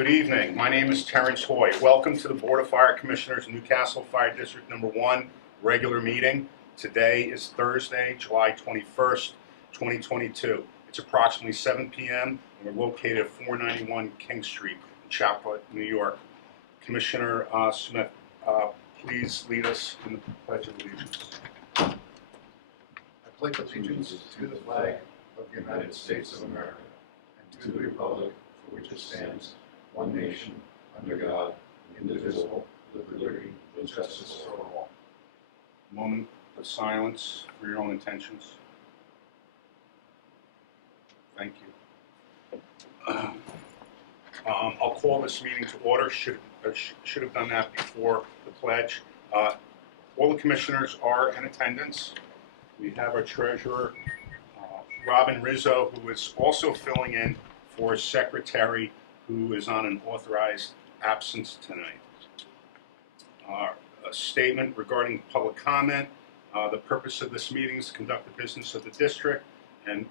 Good evening. My name is Terrence Hoy. Welcome to the Board of Fire Commissioners, Newcastle Fire District Number 1 regular meeting. Today is Thursday, July 21st, 2022. It's approximately 7 p.m. and we're located at 491 King Street in Chapel, New York. Commissioner Smith, please lead us in the Pledge of Allegiance. I pledge allegiance to the flag of the United States of America and to the republic for which it stands, one nation, under God, indivisible, with liberty and justice for all. Moment of silence for your own intentions. Thank you. I'll call this meeting to order. Should have done that before the pledge. All the commissioners are in attendance. We have our treasurer, Robin Rizzo, who is also filling in for secretary, who is on an authorized absence tonight. A statement regarding public comment. The purpose of this meeting is to conduct the business of the district, and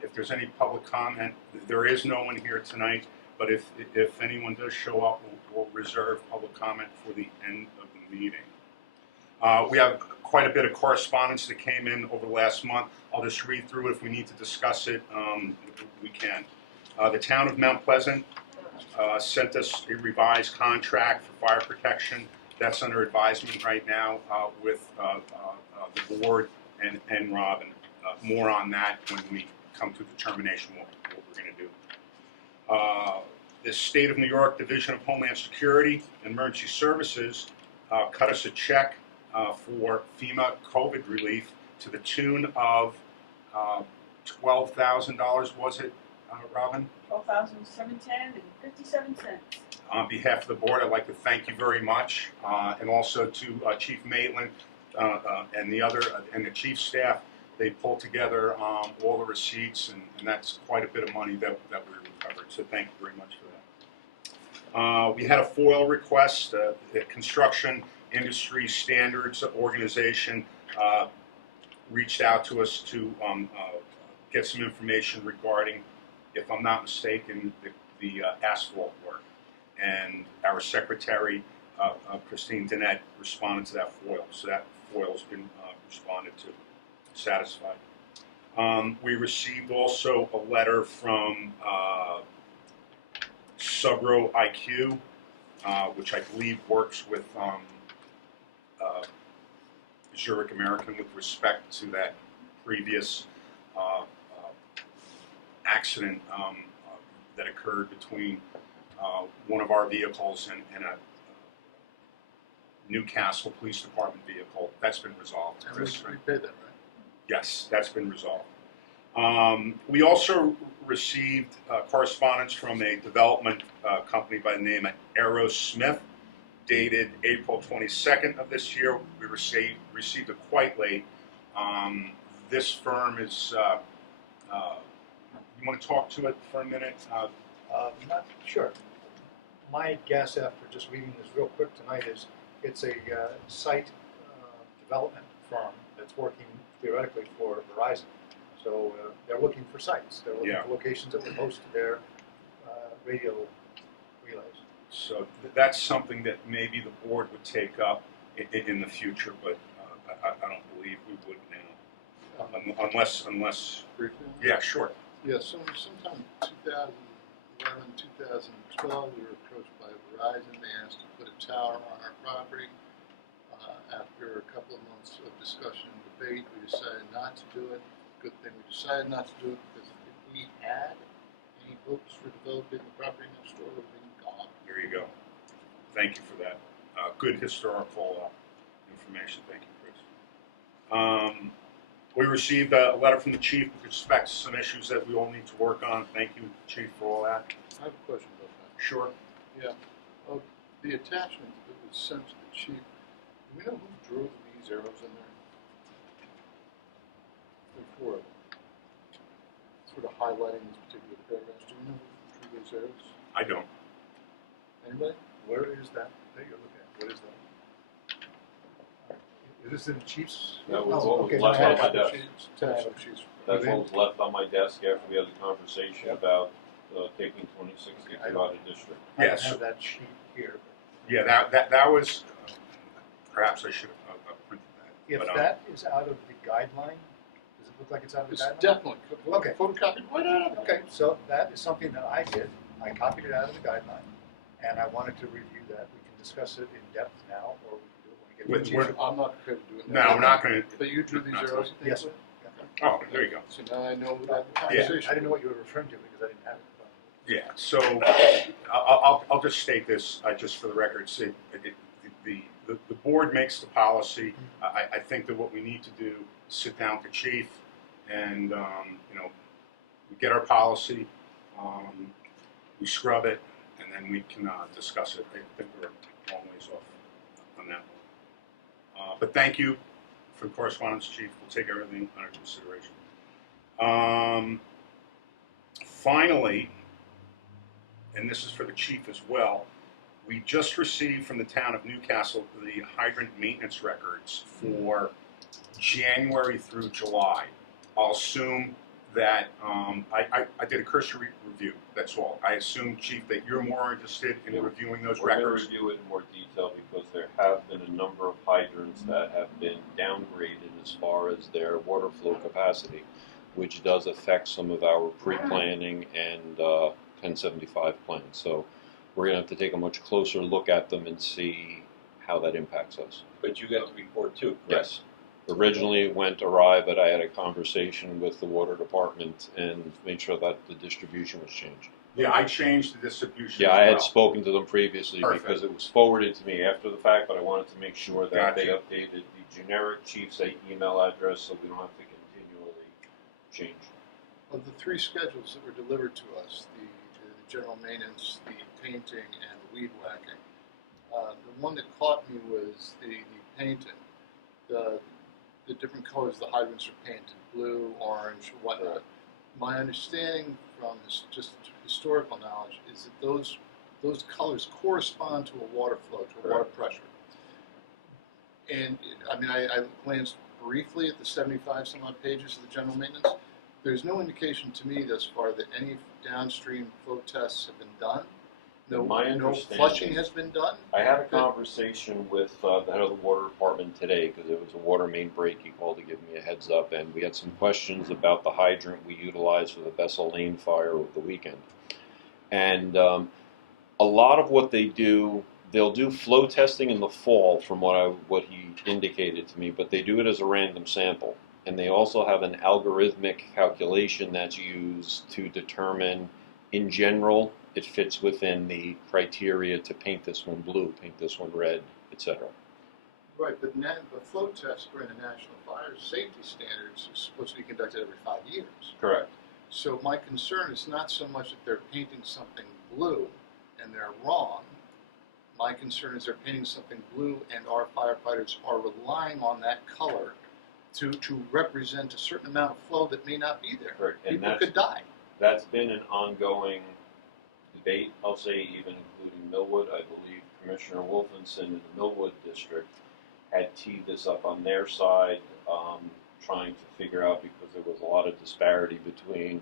if there's any public comment, there is no one here tonight, but if anyone does show up, we'll reserve public comment for the end of the meeting. We have quite a bit of correspondence that came in over the last month. I'll just read through it. If we need to discuss it, we can. The town of Mount Pleasant sent us a revised contract for fire protection. That's under advisement right now with the board and Robin. More on that when we come to determination what we're going to do. The State of New York Division of Homeland Security and Emergency Services cut us a check for FEMA COVID relief to the tune of $12,000, was it, Robin? $12,710.57. On behalf of the board, I'd like to thank you very much, and also to Chief Maitland and the chief staff. They pulled together all the receipts, and that's quite a bit of money that we recovered. So thank you very much for that. We had a FOIL request. The Construction Industry Standards Organization reached out to us to get some information regarding, if I'm not mistaken, the asphalt work. And our secretary, Christine Dennett, responded to that FOIL. So that FOIL's been responded to, satisfied. We received also a letter from Subro IQ, which I believe works with Zurich American with respect to that previous accident that occurred between one of our vehicles and a Newcastle Police Department vehicle. That's been resolved. And we paid that, right? Yes, that's been resolved. We also received correspondence from a development company by the name of Aerosmith, dated April 22nd of this year. We received it quite late. This firm is, you want to talk to it for a minute? Not sure. My guess after just reading this real quick tonight is it's a site development firm that's working theoretically for Verizon. So they're looking for sites. They're looking for locations that would host their radio relays. So that's something that maybe the board would take up in the future, but I don't believe we would now. Unless. Briefly? Yeah, sure. Yeah, sometime in 2011, 2012, we were approached by Verizon. They asked to put a tower on our property. After a couple of months of discussion and debate, we decided not to do it. Good thing we decided not to do it, because if we had any hopes for developing the property next door, it would have been gone. There you go. Thank you for that. Good historical information. Thank you, Chris. We received a letter from the chief with respect to some issues that we all need to work on. Thank you, Chief, for all that. I have a question about that. Sure. Yeah. The attachment that was sent to the chief, do we know who drew these arrows in there? There are 4 of them. Sort of highlighting these particular paragraphs. Do we know who drew those arrows? I don't. Anybody? Where is that you're looking at? What is that? Is this in the Chiefs? That was Oh, what okay. was left on my desk. Attached to the chief's. That's what was left on my desk after we had the conversation about taking 2062 I out don't- of district. I don't Yes. have that sheet here. Yeah, that was, perhaps I should have printed that. If but, that is out of the guideline, does it look like it's out of the It's guideline? definitely Okay. photocopied right out of it. Okay, so that is something that I did. I copied it out of the guideline, and I wanted to review that. We can discuss it in depth now, or we can do it when we get to the We're- chief. I'm not prepared to do it No, now. we're not going to. But you drew these arrows? and Yes. things? Oh, there you go. So now I know that I conversation. didn't know what you were referring to because I didn't have it. Yeah, so I'll just state this, just for the record. The board makes the policy. I think that what we need to do is sit down with the chief and, we get our policy, we scrub it, and then we can discuss it. I think we're a long ways off on that one. But thank you for the correspondence, chief. We'll take everything under consideration. Finally, and this is for the chief as well, we just received from the town of Newcastle the hydrant maintenance records for January through July. I'll assume that, I did a cursory review, that's all. I assume, chief, that you're more interested in reviewing those We're going to records? review it in more detail because there have been a number of hydrants that have been downgraded as far as their water flow capacity, which does affect some of our pre-planning and 1075 plans. So we're going to have to take a much closer look at them and see how that impacts us. But you got the report too, correct? Yes. Originally it went awry, but I had a conversation with the water department and made sure that the distribution was changed. Yeah, I changed the distribution Yeah, as I had well. spoken to them previously Perfect. because it was forwarded to me after the fact, but I wanted to make sure that they Gotcha. updated the generic chief's email address so we don't have to continually change. Of the three schedules that were delivered to us, the general maintenance, the painting, and the weed whacking, the one that caught me was the painting. The different colors the hydrants are painted, blue, orange, whatnot. My understanding from just historical knowledge is that those colors correspond to a water flow, to a water pressure. And I mean, I glanced briefly at the 75 some odd pages of the general maintenance. There's no indication to me thus far that any downstream flow tests have been done. No flushing has been done. I had a conversation with the head of the water department today because it was a water main break. He called to give me a heads up, and we had some questions about the hydrant we utilized for the Bessel Lane fire over the weekend. And a lot of what they do, they'll do flow testing in the fall, from what he indicated to me, but they do it as a random sample. And they also have an algorithmic calculation that's used to determine, in general, it fits within the criteria to paint this one blue, paint this one red, etc. Right, but a flow test for the National Fire Safety Standards is supposed to be conducted every 5 years. Correct. So my concern is not so much that they're painting something blue and they're wrong. My concern is they're painting something blue and our firefighters are relying on that color to represent a certain amount of flow that may not be there. Correct. And People could die. That's been an ongoing debate, I'll say, even including Millwood. I believe Commissioner Wolfenson in the Millwood district had teed this up on their side, trying to figure out, because there was a lot of disparity between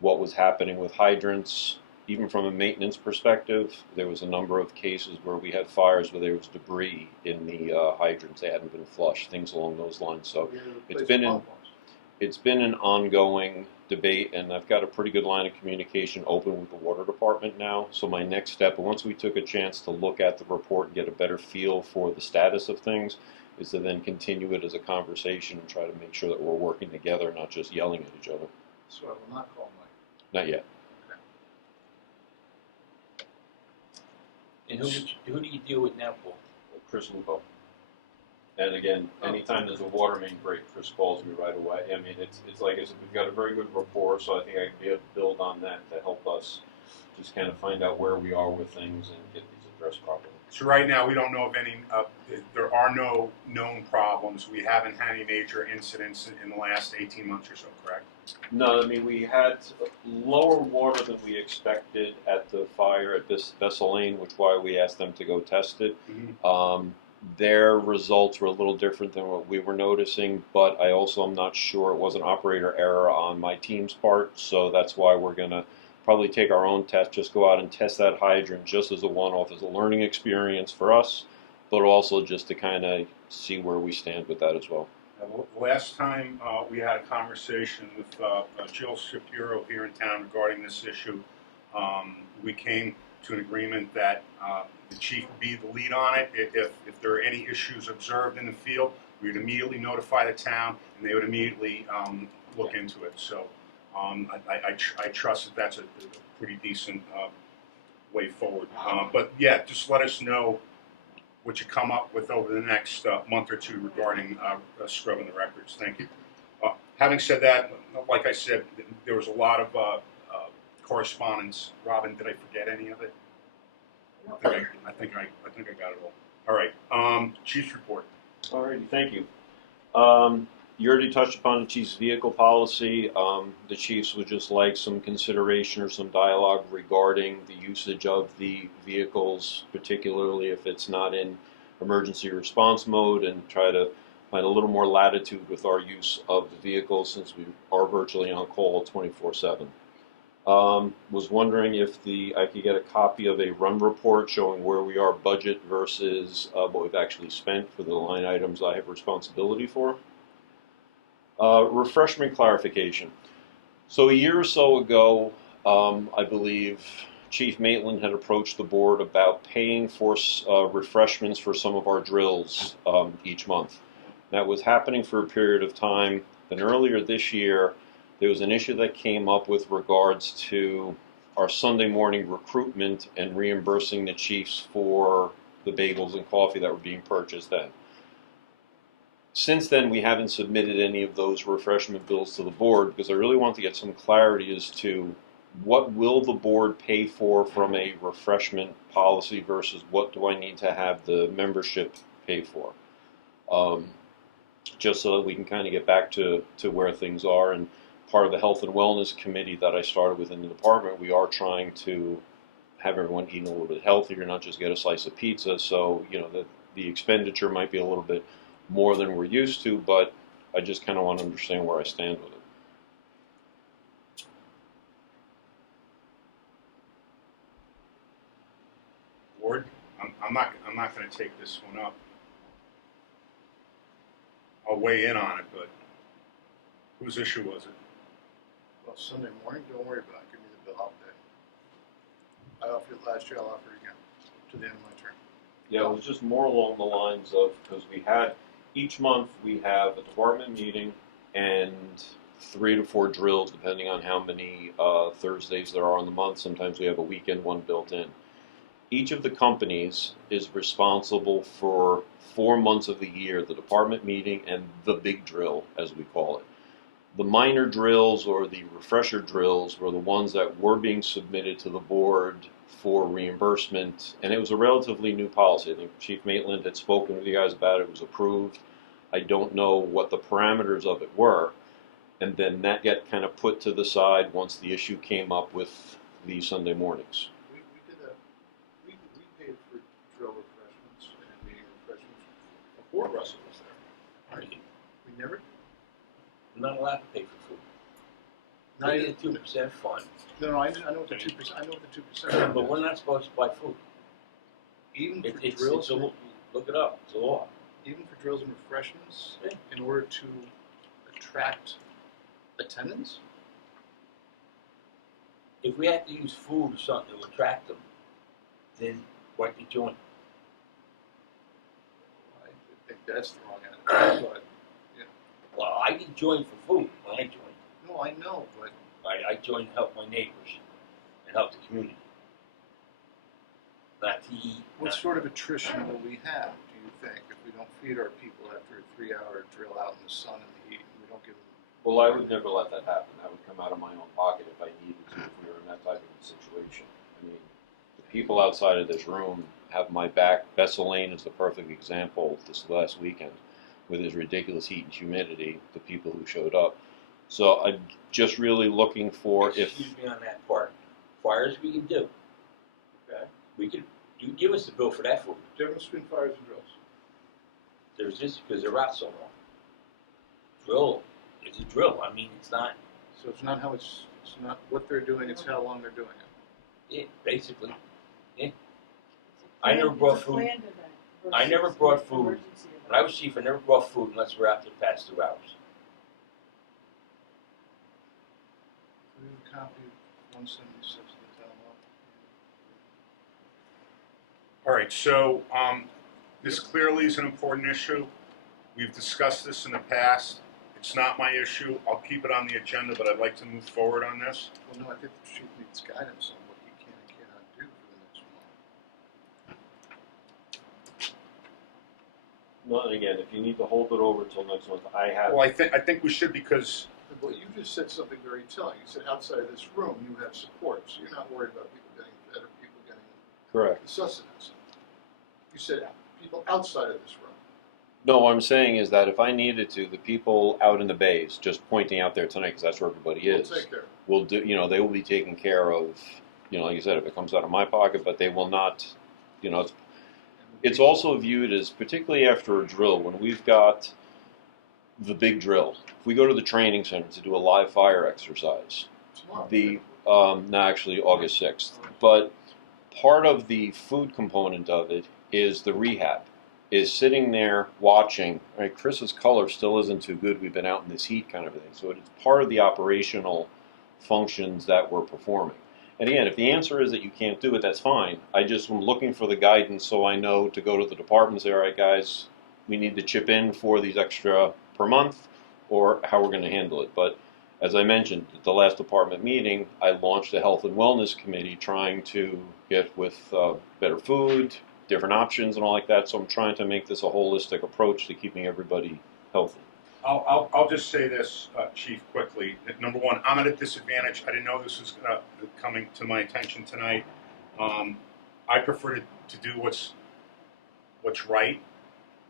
what was happening with hydrants. Even from a maintenance perspective, there was a number of cases where we had fires where there was debris in the hydrants. They hadn't been flushed, things along those lines. So it's been an ongoing debate, and I've got a pretty good line of communication open with the water department now. So my next step, once we took a chance to look at the report and get a better feel for the status of things, is to then continue it as a conversation and try to make sure that we're working together, not just yelling at each other. So I will not call Mike. Not yet. And who do you deal with now, Paul? Chris Lupo. And again, anytime there's a water main break, Chris calls me right away. I mean, it's like I said, we've got a very good rapport, so I think I can be able to build on that to help us just kind of find out where we are with things and get these addressed properly. So right now, we don't know of any, there are no known problems. We haven't had any major incidents in the last 18 months or so, correct? No, I mean, we had lower water than we expected at the fire at Bessel Lane, which is why we asked them to go test it. Mm-hmm. Their results were a little different than what we were noticing, but I also am not sure it was an operator error on my team's part, so that's why we're going to probably take our own test, just go out and test that hydrant just as a one-off, as a learning experience for us, but also just to kind of see where we stand with that as well. Last time we had a conversation with Jill Shapiro here in town regarding this issue. We came to an agreement that the chief would be the lead on it. If there are any issues observed in the field, we would immediately notify the town, and they would immediately look into it. So I trust that that's a pretty decent way forward. But yeah, just let us know what you come up with over the next month or two regarding scrubbing the records. Thank you. Having said that, like I said, there was a lot of correspondence. Robin, did I forget any of it? I think I got it all. All right. Chief's report. Alrighty, thank you. You already touched upon the chief's vehicle policy. The chiefs would just like some consideration or some dialogue regarding the usage of the vehicles, particularly if it's not in emergency response mode, and try to find a little more latitude with our use of the vehicles since we are virtually on call 24/7. Was wondering if I could get a copy of a run report showing where we are budget versus what we've actually spent for the line items I have responsibility for. Refreshment clarification. So a year or so ago, I believe Chief Maitland had approached the board about paying for refreshments for some of our drills each month. That was happening for a period of time. Then earlier this year, there was an issue that came up with regards to our Sunday morning recruitment and reimbursing the chiefs for the bagels and coffee that were being purchased then. Since then, we haven't submitted any of those refreshment bills to the board because I really want to get some clarity as to what will the board pay for from a refreshment policy versus what do I need to have the membership pay for. Just so that we can kind of get back to where things are. And part of the health and wellness committee that I started within the department, we are trying to have everyone eating a little bit healthier, not just get a slice of pizza. So, you know, the expenditure might be a little bit more than we're used to, but I just kind of want to understand where I stand with it. Ward, I'm not going to take this one up. I'll weigh in on it, but whose issue was it? Well, Sunday morning, don't worry about it. Give me the bill, I'll pay. I offered it last year, I'll offer it again to the end of my term. Yeah, it was just more along the lines of, because each month we have a department meeting and 3 to 4 drills, depending on how many Thursdays there are in the month. Sometimes we have a weekend one built in. Each of the companies is responsible for 4 months of the year, the department meeting and the big drill, as we call it. The minor drills or the refresher drills were the ones that were being submitted to the board for reimbursement, and it was a relatively new policy. I think Chief Maitland had spoken with you guys about it. It was approved. I don't know what the parameters of it were, and then that got kind of put to the side once the issue came up with the Sunday mornings. We paid for drill refreshments and meeting refreshments before Russell was there. We never. I'm not allowed to pay for food. Not They even get a 2% fund, No, I know what the 2%. I know what the 2%. but we're not supposed to buy food. Even for It's drills. look it up. It's a law. Even for drills and refreshments, Yeah. in order to attract attendance. If we have to use food or something to attract them, then why can't you join? I think that's the wrong attitude. But Well, I didn't join for food when I joined. no, I know, but I joined to help my neighbors and help the community. Not to eat. what not- sort of attrition will we have? Do you think if we don't feed our people after a 3-hour drill out in the sun and the heat, and we don't give them? Well, I would never let that happen. That would come out of my own pocket if I needed to, if we were in that type of a situation. I mean, the people outside of this room have my back. Bessel Lane is the perfect example this last weekend with his ridiculous heat and humidity, the people who showed up. So I'm just really looking for Excuse me on that part. Fires we can do. Okay. You give us the bill for that food. Difference between fires and drills. There's this because they're out so long. Drill is a drill. I mean, it's not. So it's not how it's It's not what they're doing, it's how long they're doing it. Yeah, basically. It's I never brought it's a food. planned event I never versus brought an food. emergency event. When I was chief, I never brought food unless we're after past 2 hours. We have a copy of 176 of the town law. All right, so this clearly is an important issue. We've discussed this in the past. It's not my issue. I'll keep it on the agenda, but I'd like to move forward on this. Well, no, I think the chief needs guidance on what he can and cannot do for the next month. No, and again, if you need to hold it over till next month, I have. Well, I think we should, because But you just said something very telling. You said outside of this room you have support, so you're not worried about people getting fed or people getting Correct. the sustenance. You said people outside of this room. No, what I'm saying is that if I needed to, the people out in the bays, just pointing out there tonight, because that's where everybody We'll is, take care of it. will do. You know, they will be taken care of. You know, like I said, if it comes out of my pocket, but they will not. You know, it's also viewed as, particularly after a drill, when we've got the big drill. If we go to the training center to do a live fire exercise, Tomorrow. no, actually August 6th. But part of the food component of it is the rehab, is sitting there watching. Right, Chris's color still isn't too good. We've been out in this heat kind of thing. So it's part of the operational functions that we're performing. And again, if the answer is that you can't do it, that's fine. I just am looking for the guidance so I know to go to the department and say, all right, guys, we need to chip in for these extra per month, or how we're going to handle it. But as I mentioned at the last department meeting, I launched a health and wellness committee trying to get with better food, different options and all like that. So I'm trying to make this a holistic approach to keeping everybody healthy. I'll just say this, Chief, quickly. Number one, I'm at a disadvantage. I didn't know this was coming to my attention tonight. I prefer to do what's right.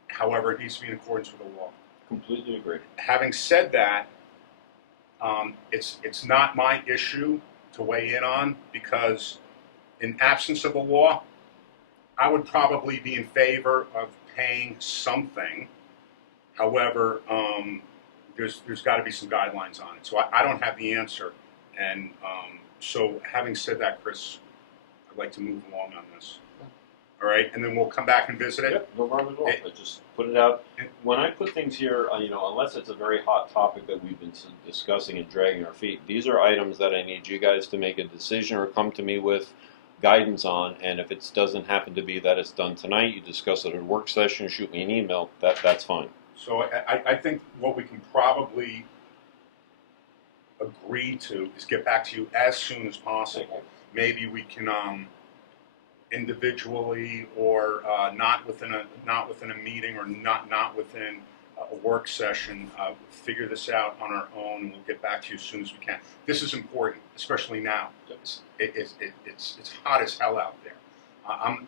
However, it needs to be in accordance with the law. Completely agree. Having said that, it's not my issue to weigh in on, because in absence of a law, I would probably be in favor of paying something. However, there's got to be some guidelines on it. So I don't have the answer. And so having said that, Chris, I'd like to move along on this. All right, and then we'll come back and visit it. Yep, no problem at all. I just put it out. When I put things here, you know, unless it's a very hot topic that we've been discussing and dragging our feet, these are items that I need you guys to make a decision or come to me with guidance on. And if it doesn't happen to be that it's done tonight, you discuss it at a work session, shoot me an email. That's fine. So I think what we can probably agree to is get back to you as soon as possible. Maybe we can individually, or not within a meeting, or not within a work session, figure this out on our own, and we'll get back to you as soon as we can. This is important, especially now. It's hot as hell out there. I'm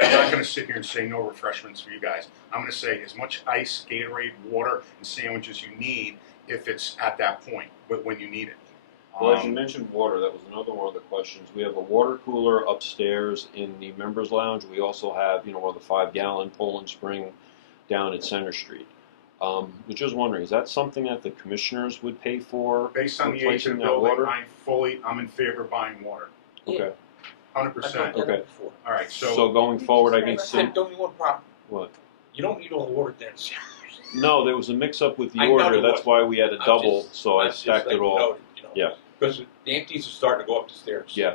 not going to sit here and say no refreshments for you guys. I'm going to say as much ice, Gatorade, water, and sandwiches you need if it's at that point, but when you need it. Well, as you mentioned water, that was another one of the questions. We have a water cooler upstairs in the members lounge. We also have, you know, one of the 5-gallon Poland Spring down at Center Street. Which I was wondering, is that something that the commissioners would pay for? Based on the age replacing of the that building, water? I'm in favor of buying water. Okay. 100%. Okay. Before. All right, So going forward, I can see Said, don't you want problem? what? You don't need all the water downstairs. No, there was a mix-up with the I know order. there That's was. why we had a I'm double. just- So I I'm just stacked it letting you all. know, you know, Yeah. Because the empties are starting to go up the stairs. Yeah.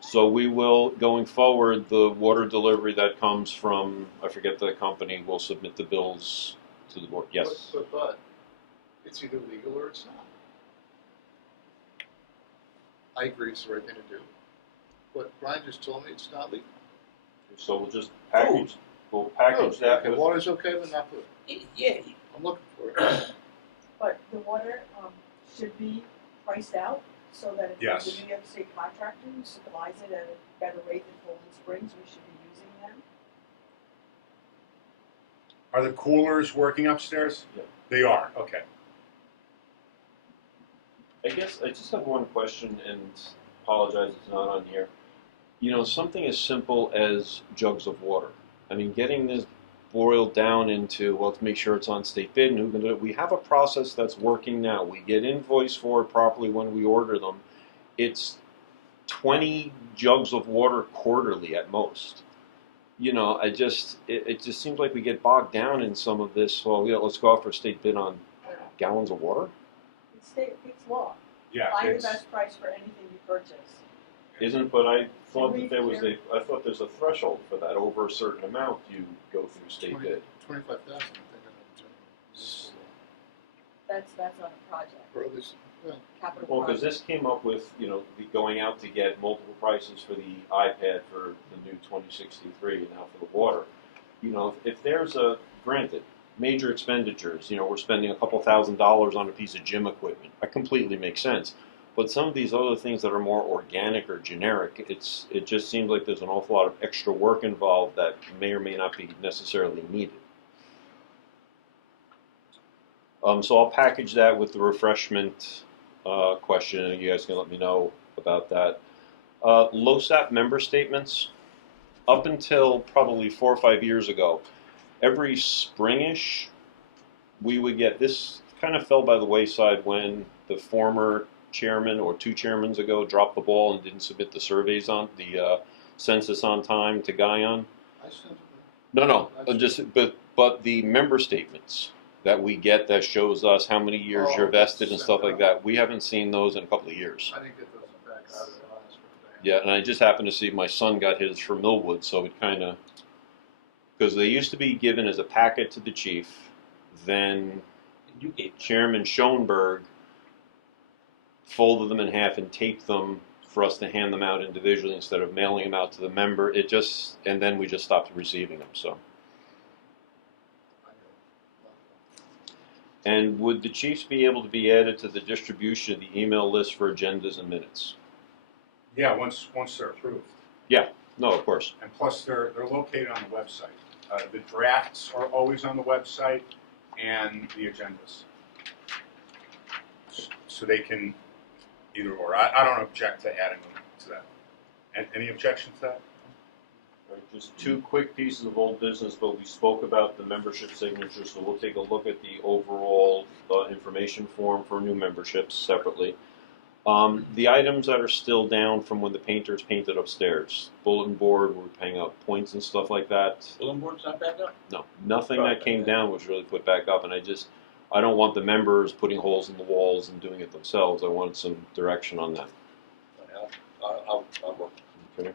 So we will, going forward, the water delivery that comes from, I forget the company, will submit the bills to the board. Yes. But it's either legal or it's not. I agree it's the right thing to do. But Brian just told me it's not legal. So we'll just package. We'll package that Okay, with. water's okay, but not food. Yeah. I'm looking for it. But the water should be priced out so that if Yes. the New York State contractor who supplies it at a better rate than Poland Springs, we should be using them. Are the coolers working upstairs? Yeah. They are. Okay. I guess I just have one question, and apologize it's not on here. You know, something as simple as jugs of water. I mean, getting this boiled down into, well, to make sure it's on state bid and who can do it. We have a process that's working now. We get invoiced for it properly when we order them. It's 20 jugs of water quarterly at most. You know, it just seems like we get bogged down in some of this. Well, yeah, let's go out for a state bid on gallons of water. It's law. Yeah, Buy the it's, best price for anything you purchase. Isn't, but I thought that there was I thought there's a threshold for that. Over a certain amount, you go through state bid. 25,000, I think, I know. That's on a project, Or at least, well, capital Well, because project. this came up with, going out to get multiple prices for the iPad for the new 2063 and now for the water. If there's granted, major expenditures, we're spending a couple $1,000s on a piece of gym equipment. That completely makes sense. But some of these other things that are more organic or generic, it just seems like there's an awful lot of extra work involved that may or may not be necessarily needed. So I'll package that with the refreshment question, and you guys can let me know about that. LoSAP member statements. Up until probably 4 or 5 years ago, every springish, we would get this. Kind of fell by the wayside when the former chairman or 2 chairmans ago dropped the ball and didn't submit the surveys on the census on time to Guyon. I sent it. No, but the member statements that we get that shows us how many years you're vested and stuff like that. We haven't seen those in a couple of years. I didn't get those back out of the last one. Yeah, and I just happened to see my son got his from Millwood, so it kind of, because they used to be given as a packet to the chief, then You gave Chairman Schoenberg folded them in half and taped them for us to hand them out individually instead of mailing them out to the member. And then we just stopped receiving them. So, and would the chiefs be able to be added to the distribution of the email list for agendas and minutes? yeah, once they're approved. No, of course. And plus, they're located on the website. The drafts are always on the website, and the agendas. So they can either or. I don't object to adding them to that. Any objection to that? Right, just 2 quick pieces of old business, but we spoke about the membership signatures, so we'll take a look at the overall information form for new memberships separately. The items that are still down from when the painters painted upstairs, bulletin board, we're paying up points and stuff like that. bulletin board's not back up? No, nothing that came down was really put back up, and I don't want the members putting holes in the walls and doing it themselves. I wanted some direction on that. I'll work. Okay.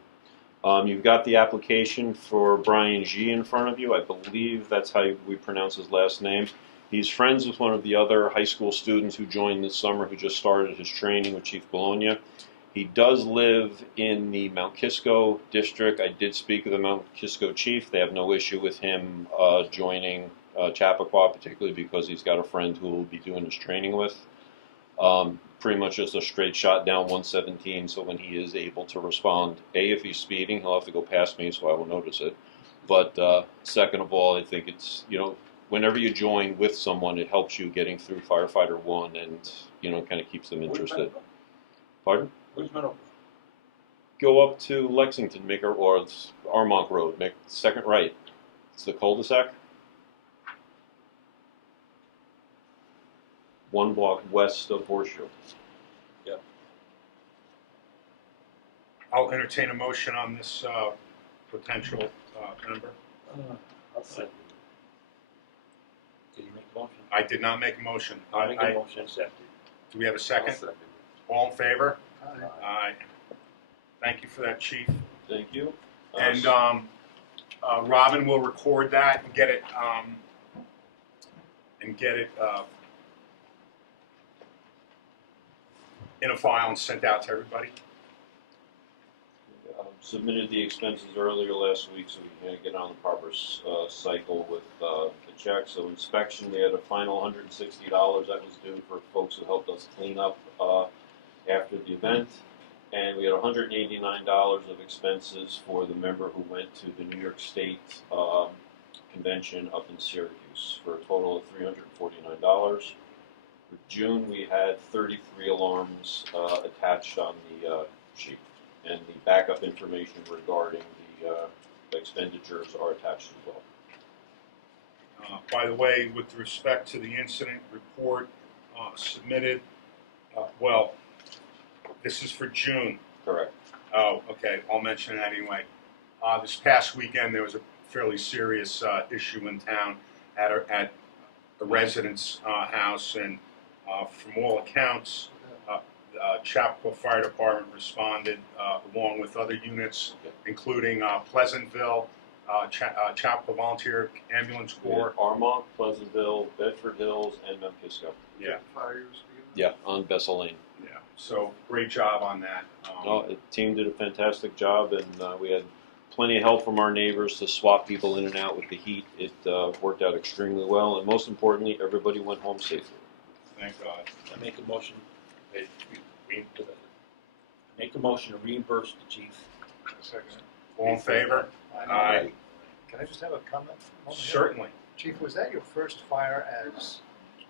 You've got the application for Brian G in front of you. I believe that's how we pronounce his last name. He's friends with one of the other high school students who joined this summer, who just started his training with Chief Bologna. He does live in the Mount Kisco district. I did speak with the Mount Kisco chief. They have no issue with him joining Chappaqua, particularly because he's got a friend who will be doing his training with. Pretty much just a straight shot down 117, so when he is able to respond, if he's speeding, he'll have to go past me, so I will notice it. But second of all, I think it's, whenever you join with someone, it helps you getting through firefighter 1 and, kind of keeps them interested. Pardon? Where's Meadow? Go up to Lexington, or it's Armonk Road, make second right. It's the cul-de-sac. 1 block west of Horseshoe. I'll entertain a motion on this potential member. I'll second. Did you make the motion? I did not make a motion. I'll make a motion, accepted. Do we have a second? I'll second. All in favor? Aye. Aye. Thank you for that, Chief. Thank you. And Robin will record that and get it in a file and sent out to everybody. Submitted the expenses earlier last week, so we can get on the proper cycle with the check. So inspection, they had a final $160 that was due for folks who helped us clean up after the event. And we had $189 of expenses for the member who went to the New York State convention up in Syracuse for a total of $349. For June, we had 33 alarms attached on the sheet, and the backup information regarding the expenditures are attached as well. By the way, with respect to the incident report submitted, well, this is for June. Correct. Oh, okay, I'll mention it anyway. This past weekend, there was a fairly serious issue in town at a resident's house, and from all accounts, Chapel Fire Department responded along with other units, including Pleasantville, Chapel Volunteer Ambulance Corps. Armonk, Pleasantville, Bedford Hills, and Mount Kisco. Yeah, Fires. Yeah, on Bessel Lane. yeah. So great job on that. The team did a fantastic job, and we had plenty of help from our neighbors to swap people in and out with the heat. It worked out extremely well, and most importantly, everybody went home safely. Thank God. I make a motion, make a motion to reimburse the chief. Second. All in favor? Aye. Can I just have a comment? moment here? Certainly. Chief, was that your first fire as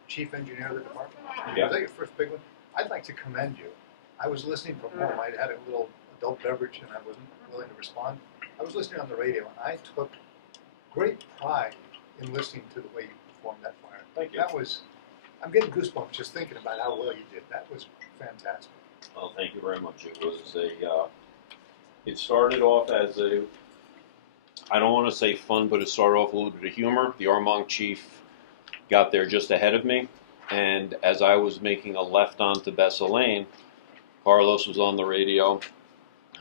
chief engineer of the department? Yeah. Was that your first big one? I'd like to commend you. I was listening from home. I had a little adult beverage and I wasn't willing to respond. I was listening on the radio and I took great pride in listening to the way you performed that fire. Thank you. That was, I'm getting goosebumps just thinking about how well you did. That was fantastic. Well, thank you very much. It was it started off as a, I don't want to say fun, but it started off a little bit of humor. The Armonk chief got there just ahead of me, and as I was making a left onto Bessel Lane, Carlos was on the radio,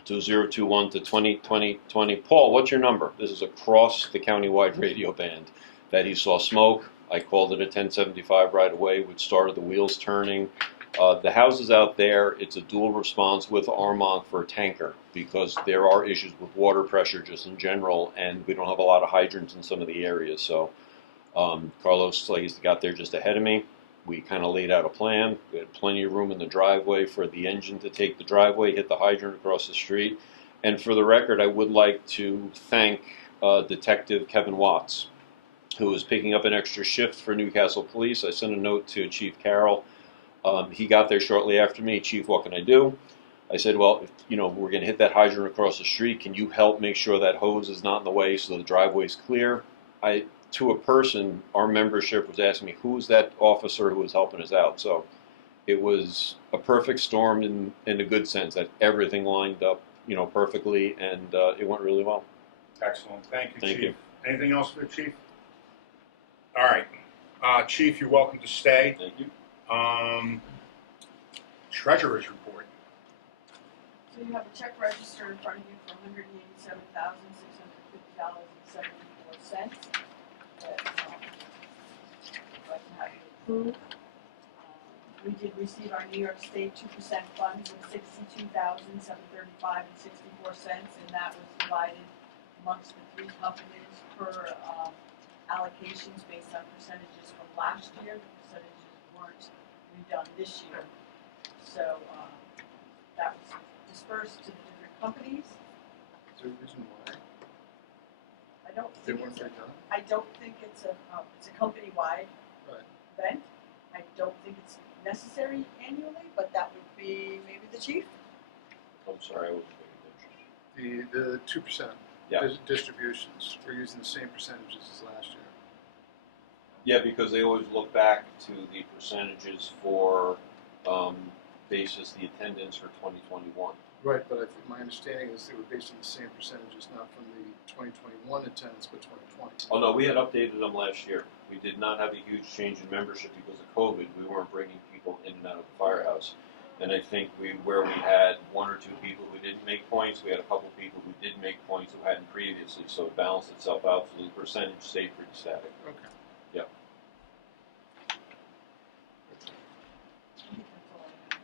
2021 to 2020. Paul, what's your number? This is across the countywide radio band. That he saw smoke. I called it a 1075 right away, which started the wheels turning. The houses out there, it's a dual response with Armonk for a tanker because there are issues with water pressure just in general, and we don't have a lot of hydrants in some of the areas. So Carlos got there just ahead of me. We kind of laid out a plan. We had plenty of room in the driveway for the engine to take the driveway, hit the hydrant across the street. And for the record, I would like to thank Detective Kevin Watts, who was picking up an extra shift for Newcastle Police. I sent a note to Chief Carroll. He got there shortly after me. Chief, what can I do? I said, well, if, we're going to hit that hydrant across the street. Can you help make sure that hose is not in the way so the driveway's clear? To a person, our membership was asking me, who's that officer who was helping us out? So it was a perfect storm in a good sense, that everything lined up, perfectly, and it went really well. Excellent. Thank you, Thank Chief. you. Anything else for the Chief? All right. Chief, you're welcome to stay. Thank you. Treasurer's report. So you have a check register in front of you for $187,650.74 that I'd like to have you approve. We did receive our New York State 2% funds of $62,735.64, and that was divided amongst the three companies per allocations based on percentages from last year. The percentages weren't redone this year. So that was dispersed to the different companies. Is there a reason why I don't they think weren't it's a, redone? I don't think it's a company-wide Right. event. I don't think it's necessary annually, but that would be maybe the chief. I'm sorry, I wasn't paying attention. The 2% Yeah. distributions, we're using the same percentages as last year. Yeah, because they always look back to the percentages for basis the attendance for 2021. Right, but I think my understanding is they were based on the same percentages, not from the 2021 attendance, but 2020. Oh no, we had updated them last year. We did not have a huge change in membership because of COVID. We weren't bringing people in and out of the firehouse. And I think where we had one or two people who didn't make points, we had a couple people who did make points who hadn't previously, so it balanced itself out, so the percentage stayed pretty static. Okay. Yep. I think that's all I have.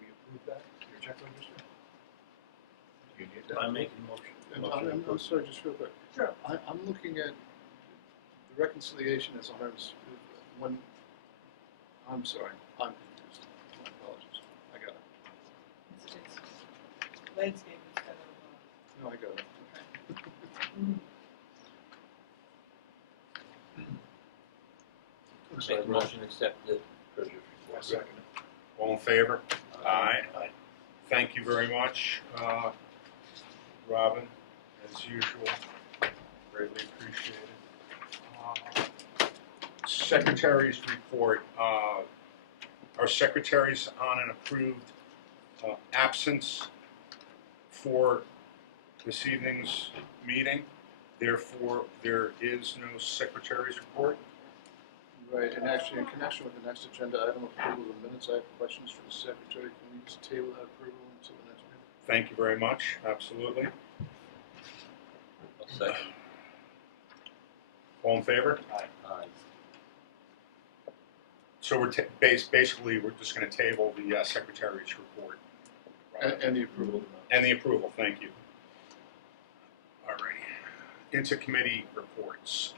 We approve that, your check register? Do you need that? I'm making a motion. And I'm sorry, just real quick. Sure. I'm looking at the reconciliation as one. I'm sorry, I'm confused. My apologies. I got it. It's landscape instead of. No, I got it. I'm sorry, Make a motion to accept the treasurer's I report. second it. All in favor? Aye. Aye. Thank you very much, Robin, as usual. Greatly appreciated. secretary's report. Our secretary's on an approved absence for this evening's meeting. Therefore, there is no secretary's report. Right, and actually in connection with the next agenda item, approval of the minutes, I have questions for the secretary. Can we just table that approval until the next meeting? Thank you very much. Absolutely. I'll second. All in favor? Aye. So we're basically we're just going to table the secretary's report. And the approval of the minutes. And the approval, thank you. All right, into committee reports.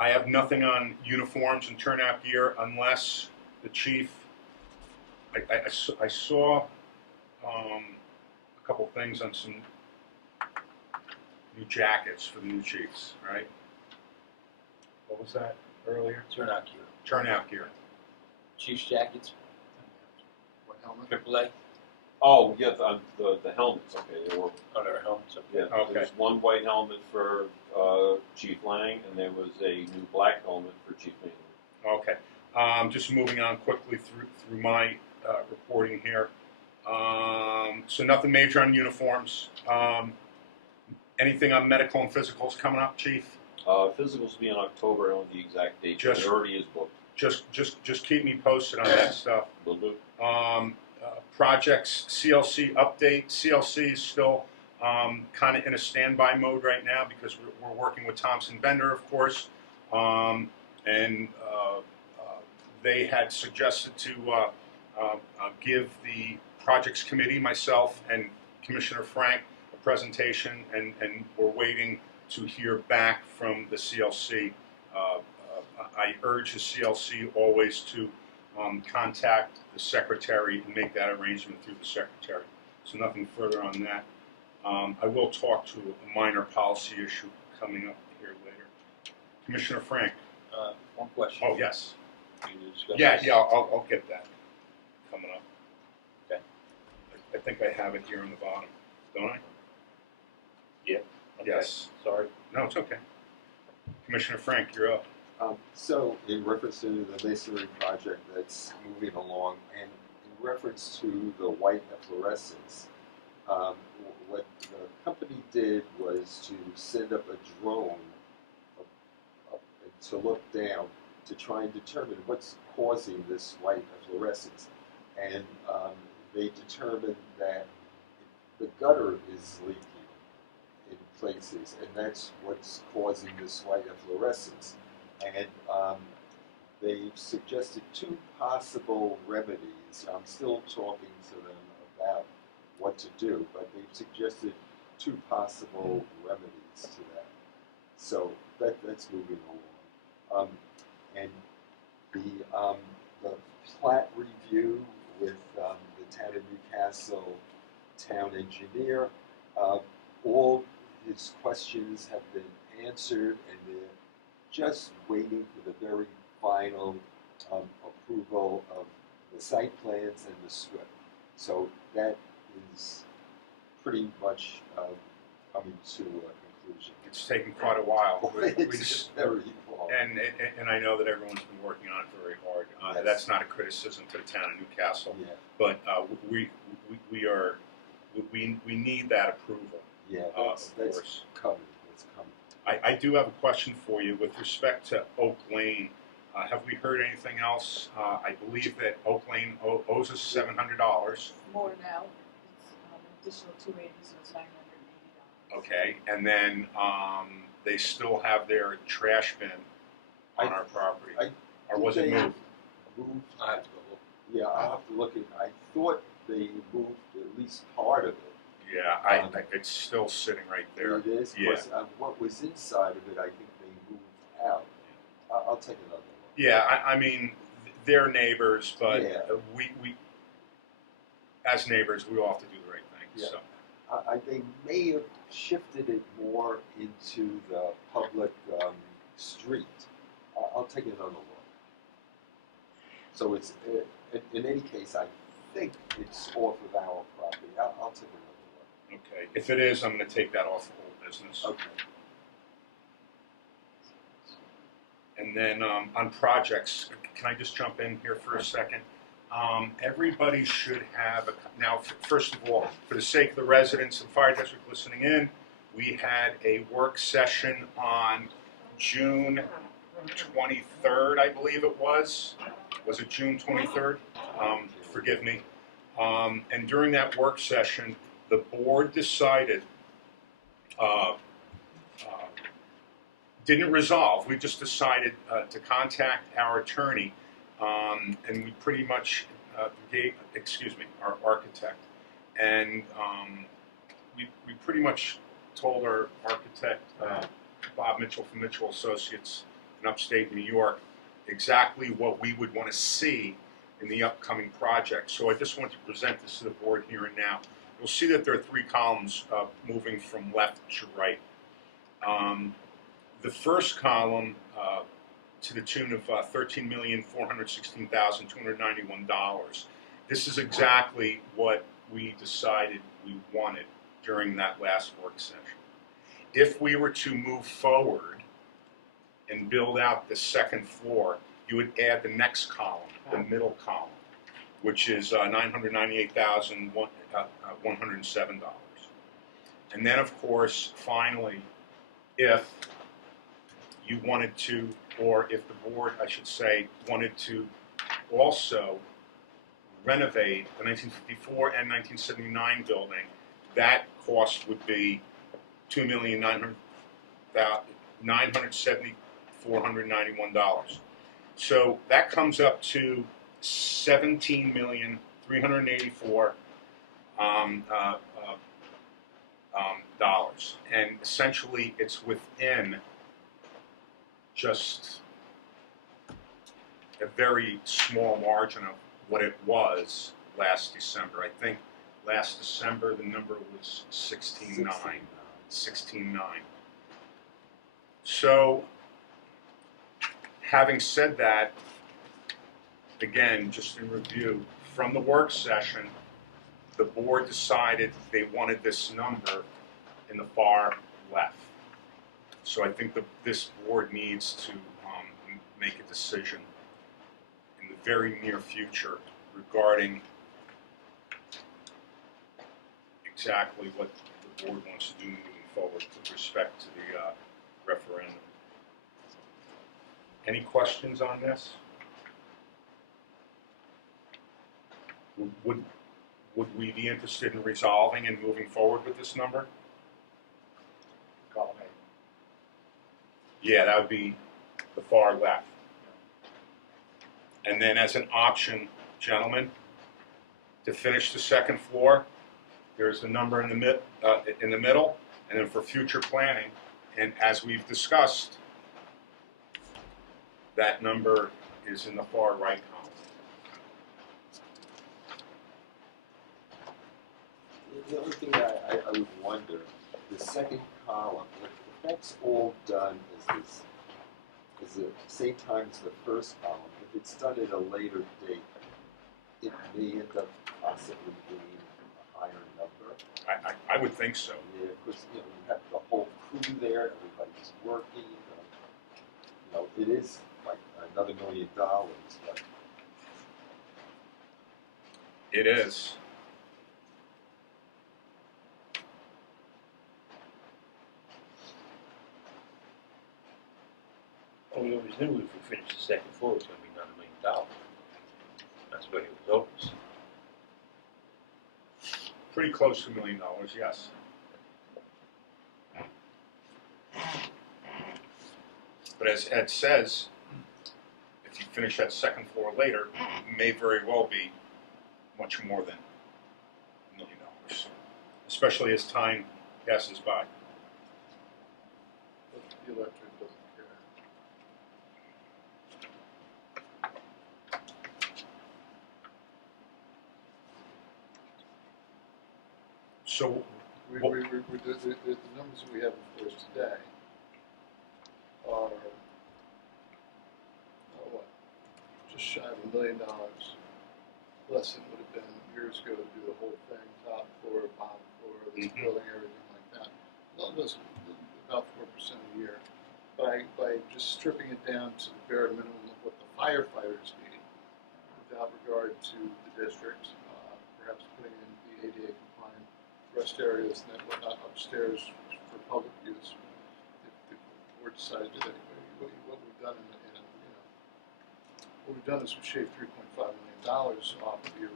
I have nothing on uniforms and turnout gear unless the chief, I saw a couple things on some new jackets for the new chiefs, right? What was that earlier? Turnout gear. Turnout gear. Chief's jackets, What helmet? AAA, Oh, yeah, the helmets, okay, they were, on our helmets. yeah, Okay. there was one white helmet for Chief Lang, and there was a new black helmet for Chief Mainley. Okay, just moving on quickly through my reporting here. So nothing major on uniforms. Anything on medical and physicals coming up, Chief? Physicals will be in October, I don't know the exact date, but Just- it already is booked. Just keep me posted on that stuff. Will do. Projects, CLC update. CLC is still kind of in a standby mode right now because we're working with Thompson Bender, of course, and they had suggested to give the projects committee, myself and Commissioner Frank, a presentation, and we're waiting to hear back from the CLC. I urge the CLC always to contact the secretary and make that arrangement through the secretary. So nothing further on that. I will talk to a minor policy issue coming up here later. Commissioner Frank. One question. Oh, yes. Can you discuss Yeah, this? yeah, I'll get that coming up. Okay. I think I have it here on the bottom, don't I? Yeah. Okay. Yes. Sorry. No, it's okay. Commissioner Frank, you're up. So in reference to the masonry project that's moving along, and in reference to the white efflorescence, what the company did was to send up a drone to look down to try and determine what's causing this white efflorescence. And they determined that the gutter is leaking in places, and that's what's causing this white efflorescence. And they've suggested two possible remedies. I'm still talking to them about what to do, but they've suggested two possible remedies to that. So that's moving along. And the plat review with the town of Newcastle town engineer, all his questions have been answered, and they're just waiting for the very final approval of the site plans and the SWIP. So that is pretty much coming to a conclusion. It's taken quite a while. It's very long. And I know that everyone's been working on it very hard. Yes. That's not a criticism to the town of Newcastle, Yeah, but we need that approval. yeah, Of that's course. coming. It's coming. I do have a question for you with respect to Oak Lane. Have we heard anything else? I believe that Oak Lane owes us $700. More now, it's additional $280, so it's $980. Okay, and then they still have their trash bin on our property, or was it They moved? moved. I have to go look. Yeah, I'll have to look at. I thought they moved at least part of it. Yeah, it's still sitting right there. It is. Yeah. Because, what was inside of it, I think they moved out. I'll take another look. Yeah, I mean, they're neighbors, but Yeah. we as neighbors, we all have to do the right thing. Yeah. So They may have shifted it more into the public street. I'll take another look. So it's in any case, I think it's off of our property. I'll take another okay, if it is, I'm going to take that off the whole business. look. Okay. And then on projects, can I just jump in here for a second? Everybody should have, now, first of all, for the sake of the residents and fire district listening in, we had a work session on June 23rd, I believe it was. Was it June 23rd? Forgive me. And during that work session, the board decided, didn't resolve, we just decided to contact our attorney, and we pretty much gave, our architect. And we pretty much told our architect, Bob Mitchell from Mitchell Associates in upstate New York, exactly what we would want to see in the upcoming project. So I just want to present this to the board here and now. You'll see that there are three columns moving from left to right. The first column, to the tune of $13,416,291. This is exactly what we decided we wanted during that last work session. If we were to move forward and build out the second floor, you would add the next column, the middle column, which is $998,107. And then, of course, finally, if you wanted to, or if the board, I should say, wanted to also renovate the 1954 and 1979 building, that cost would be $2,974,991. So that comes up to $17,384,000, and essentially it's within just a very small margin of what it was last December. I think last December the number was 16.9. 16.9. So, having said that, again, just in review, from the work session, the board decided they wanted this number in the far left. So I think this board needs to make a decision in the very near future regarding exactly what the board wants to do moving forward with respect to the referendum. Any questions on this? Would we be interested in resolving and moving forward with this number? Column A. Yeah, that would be the far left. And then as an option, gentlemen, to finish the second floor, there's the number in the middle, and then for future planning, and as we've discussed, that number is in the far right column. The only thing I would wonder, the second column, if that's all done is the same time as the first column, if it's done at a later date, it may end up possibly being a higher number. I would think so. Yeah, of course, you have the whole crew there, everybody's working, it is like another $1 million, but. It is. Well, we always knew if we finished the second floor, it was gonna be another $1 million. That's what it was always. Pretty close to $1 million, yes. But as Ed says, if you finish that second floor later, it may very well be much more than $1 million, especially as time passes by. But the electric doesn't care. So, The numbers that we have before us today are, just shy of $1 million, less than it would have been years ago to do the whole thing, top floor, bottom floor, this building, everything like that. Well, it does about 4% a year. by just stripping it down to the bare minimum of what the firefighters need, without regard to the district, perhaps putting in the ADA compliant rest areas and whatnot upstairs for public use. If the board decided to do that, what we've done what we've done is we've shaved $3.5 million off of the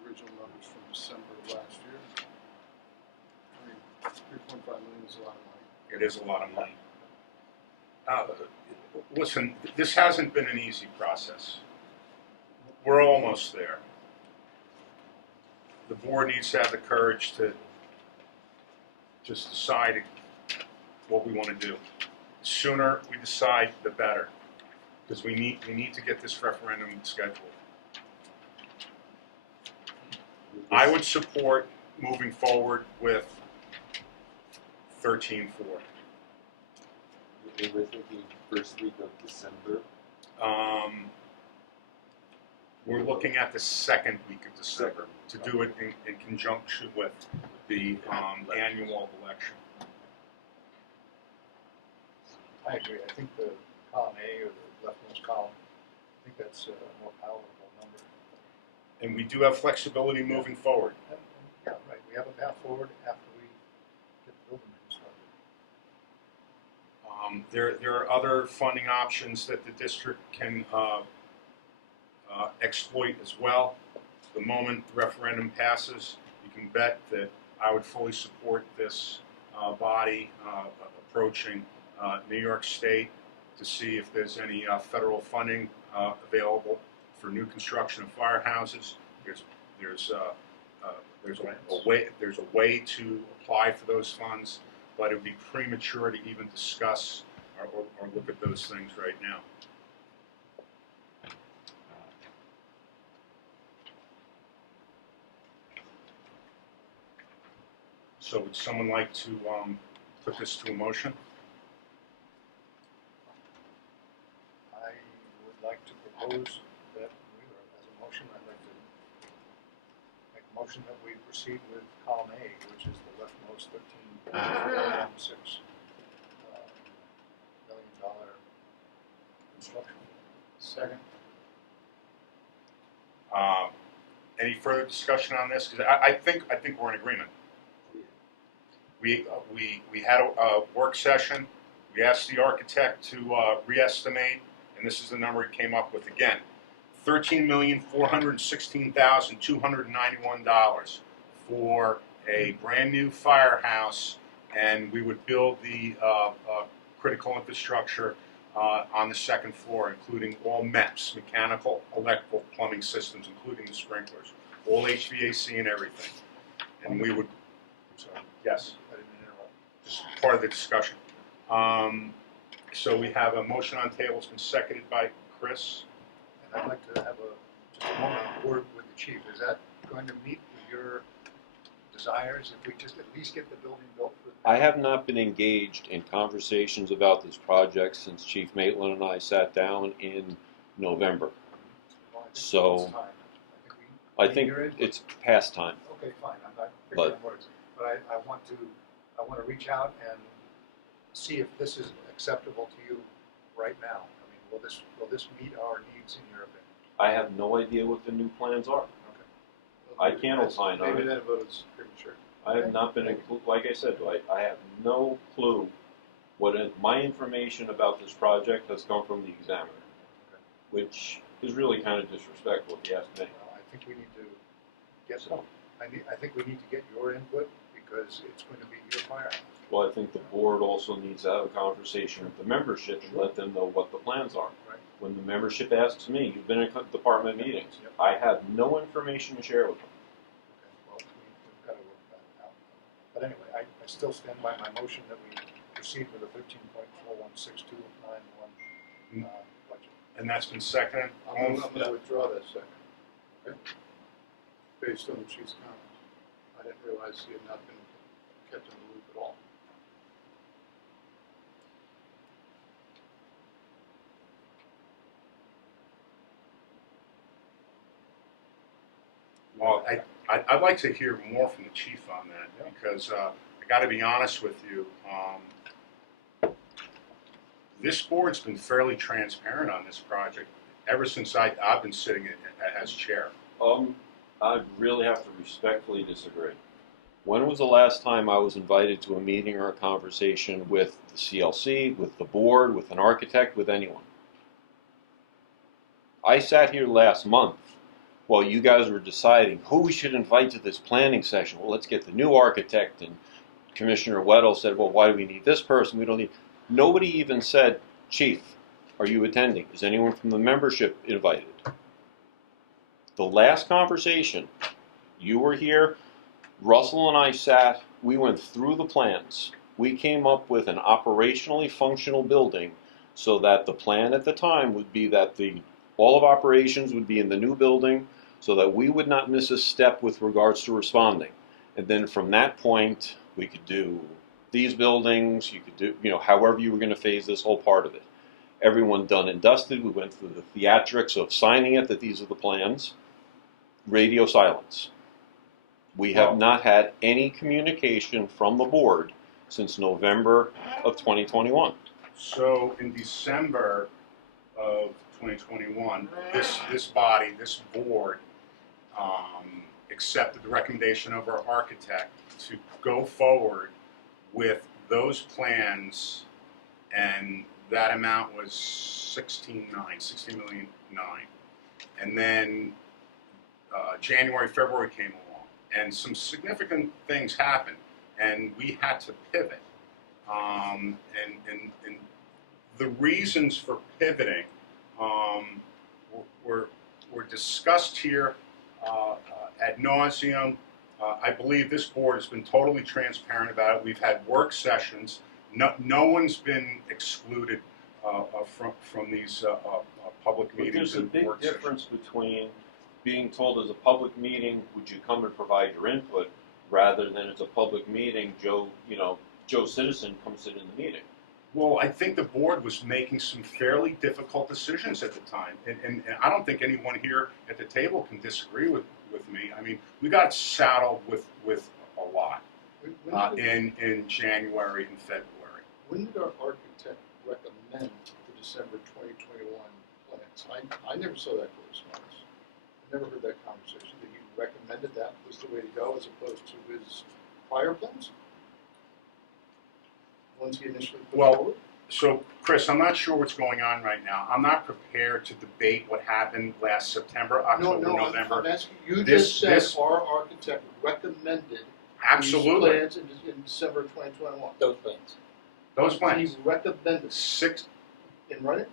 original numbers from December of last year. I mean, 3.5 million is a lot of money. It is a lot of money. Listen, this hasn't been an easy process. We're almost there. The board needs to have the courage to just decide what we want to do. The sooner we decide, the better, because we need to get this referendum scheduled. I would support moving forward with 13-4. We were thinking first week of December. We're looking at the second week of December to do it in conjunction with the annual election. I agree. I think the column A or the leftmost column, I think that's a more palatable number. And we do have flexibility moving forward. Yeah, right. We have a path forward after we get the building started. There are other funding options that the district can exploit as well. The moment the referendum passes, you can bet that I would fully support this body approaching New York State to see if there's any federal funding available for new construction of firehouses. There's a way to apply for those funds, but it would be premature to even discuss or look at those things right now. So would someone like to put this to a motion? I would like to propose that we, or as a motion, I'd like to make a motion that we proceed with column A, which is the leftmost $13.6 million construction. Second. Any further discussion on this? Because I think we're in agreement. We had a work session. We asked the architect to re-estimate, and this is the number he came up with again: $13,416,291 for a brand new firehouse, and we would build the critical infrastructure on the second floor, including all MEPs, mechanical, electrical, plumbing systems, including the sprinklers, all HVAC and everything. And we would, yes, I didn't interrupt. just part of the discussion. So we have a motion on the table. It's been seconded by Chris. And I'd like to have just a moment word with the chief. Is that going to meet with your desires if we just at least get the building built for the I have not been engaged in conversations about this project since Chief Maitland and I sat down in November. Well, I think So, it's time. I need think your input. it's past time. Okay, fine, I'm not picking But- on words, but I want to reach out and see if this is acceptable to you right now. I mean, will this meet our needs in your opinion? I have no idea what the new plans are. Okay. I can't opine on Maybe it. that vote is premature. I have not been, like I said, I have no clue my information about this project has come from the examiner, which is really kind of disrespectful if you ask me. Well, I think we need to get I think we need to get your input because it's going to be your firehouse. Well, I think the board also needs to have a conversation with the membership and let them know what the plans are. Right. When the membership asks me, you've been in department meetings, Yep. I have no information to share with them. Okay, well, we've got to work that out. But anyway, I still stand by my motion that we proceed with a 13.4162991 budget. And that's been seconded. I'm going to withdraw that second. Okay? Based on the chief's comments. I didn't realize he had not been kept in the loop at all. Well, I'd like to hear more from the chief on that because I got to be honest with you. this board's been fairly transparent on this project ever since I've been sitting as chair. I really have to respectfully disagree. When was the last time I was invited to a meeting or a conversation with the CLC, with the board, with an architect, with anyone? I sat here last month while you guys were deciding who we should invite to this planning session. Well, let's get the new architect, and Commissioner Weddle said, well, why do we need this person? We don't need. Nobody even said, Chief, are you attending? Is anyone from the membership invited? The last conversation, you were here, Russell and I sat, we went through the plans. We came up with an operationally functional building so that the plan at the time would be that all of operations would be in the new building so that we would not miss a step with regards to responding. And then from that point, we could do these buildings, you could do, however you were going to phase this whole part of it. Everyone done and dusted. We went through the theatrics of signing it that these are the plans. Radio silence. We have not had any communication from the board since November of 2021. So in December of 2021, this body, this board, accepted the recommendation of our architect to go forward with those plans, and that amount was $16.9 million. And then January, February came along, and some significant things happened, and we had to pivot. And the reasons for pivoting were discussed here ad nauseum. I believe this board has been totally transparent about it. We've had work sessions. No one's been excluded from these public But meetings there's a and big work difference sessions. between being told as a public meeting, would you come and provide your input, rather than it's a public meeting, Joe Citizen comes sit in the meeting. Well, I think the board was making some fairly difficult decisions at the time, and I don't think anyone here at the table can disagree with me. I mean, we got saddled with a lot in January and February. When did our architect recommend the December 2021 plans? I never saw that correspondence. I never heard that conversation, that he recommended that was the way to go as opposed to his prior plans? Once he initially put forward? So, Chris, I'm not sure what's going on right now. I'm not prepared to debate what happened last September, October, November. I'm asking, you This- just said our architect recommended Absolutely. these plans in December 2021. Those plans. Those plans. He recommended Six, in writing?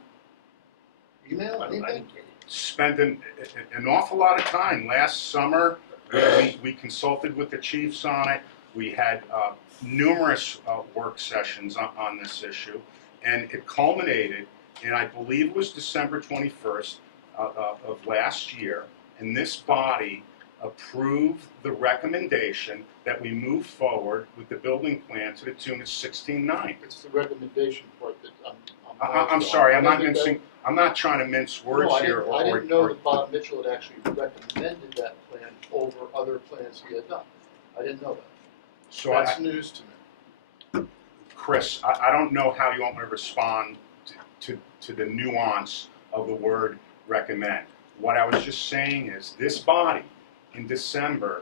Email, anything? spent an awful lot of time last summer. We consulted with the chiefs on it. We had numerous work sessions on this issue, and it culminated in, I believe it was December 21st of last year, and this body approved the recommendation that we move forward with the building plan to the tune of $16.9. It's the recommendation part that I'm sorry, I'm I not didn't think mincing. I'm not trying to mince words No, here. I didn't know that Bob Mitchell had actually recommended that plan over other plans he had done. I didn't know that. So That's news to me. Chris, I don't know how you want me to respond to the nuance of the word recommend. What I was just saying is this body in December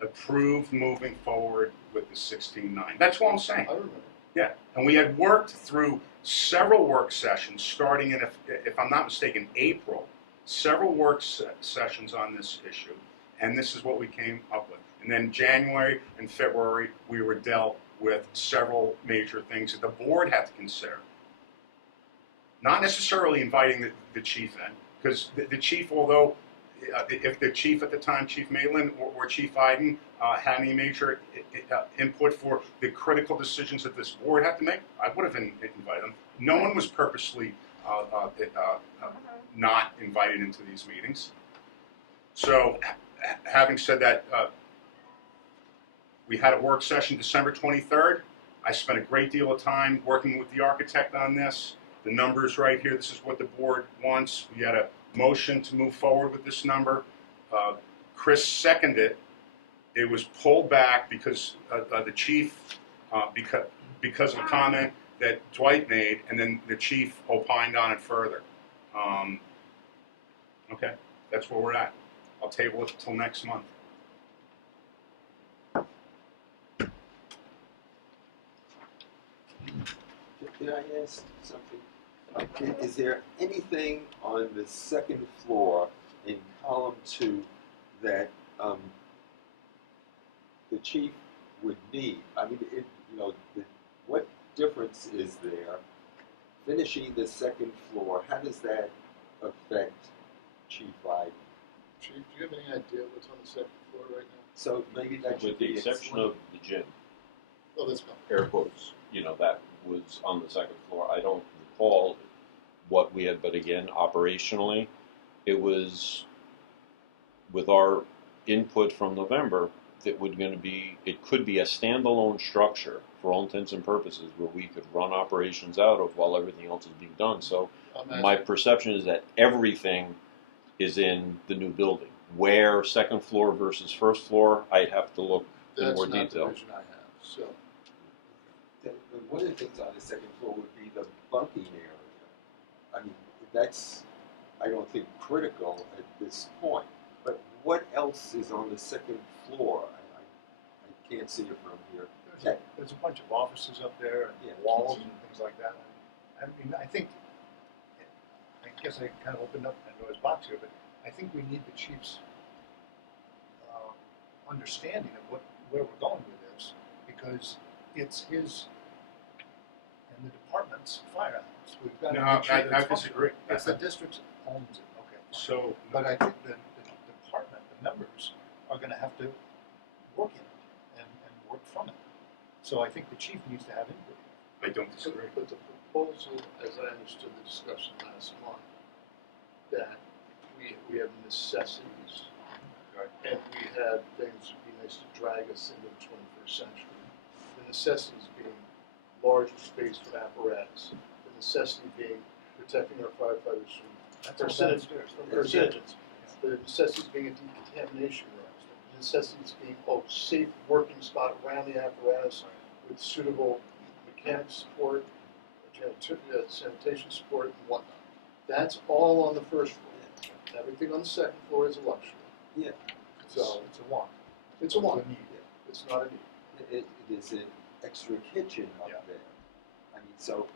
approved moving forward with the 16.9. That's what I'm saying. I remember. Yeah, and we had worked through several work sessions starting in, if I'm not mistaken, April, several work sessions on this issue, and this is what we came up with. And then January and February, we were dealt with several major things that the board had to consider. Not necessarily inviting the chief in, because the chief, although if the chief at the time, Chief Malin or Chief Iden, had any major input for the critical decisions that this board had to make, I would have invited them. No one was purposely not invited into these meetings. So, having said that, we had a work session December 23rd. I spent a great deal of time working with the architect on this. The number's right here. This is what the board wants. We had a motion to move forward with this number. Chris seconded it. It was pulled back because the chief, because of a comment that Dwight made, and then the chief opined on it further. Okay, that's where we're at. I'll table it till next month. Can I ask something? Is there anything on the second floor in column 2 that the chief would need? I mean, what difference is there finishing the second floor? How does that affect Chief Biden? Chief, do you have any idea what's on the second floor right now? So maybe that should With the be exception explained. of the gym, Oh, that's fine. air quotes, that was on the second floor. I don't recall what we had, but again, operationally, it was with our input from November, it could be a standalone structure for all intents and purposes where we could run operations out of while everything else is being done. So my perception is that everything is in the new building. Where second floor versus first floor, I'd have to look in more detail. That's not the vision I have, so. One of the things on the second floor would be the bunking area. I mean, that's, I don't think, critical at this point. But what else is on the second floor? I can't see it from here. There's a bunch of offices up there and Yeah. walls and things like that. I mean, I guess I kind of opened up Pandora's box here, but I think we need the chief's understanding of where we're going with this, because it's his and the department's firehouse. We've got to No, make sure that I it's disagree. functional. It's the district that owns it. Okay. So, But I think the department, the members, are going to have to work in it and work from it. So I think the chief needs to have input. I don't disagree. But the proposal, as I understood the discussion last month, that we have necessities, and we have things that would be nice to drag us into the 21st century. The necessities being larger space for apparatus, the necessity being protecting our firefighters from carcinogens, the necessities being a decontamination room, the necessities being safe working spot around the apparatus with suitable mechanic support, sanitation support, and whatnot. That's all on the first floor. Everything on the second floor is a luxury. Yeah. So It's a want. it's a want. It's a need. It's not a need. It is an extra kitchen up Yeah. there. I mean, so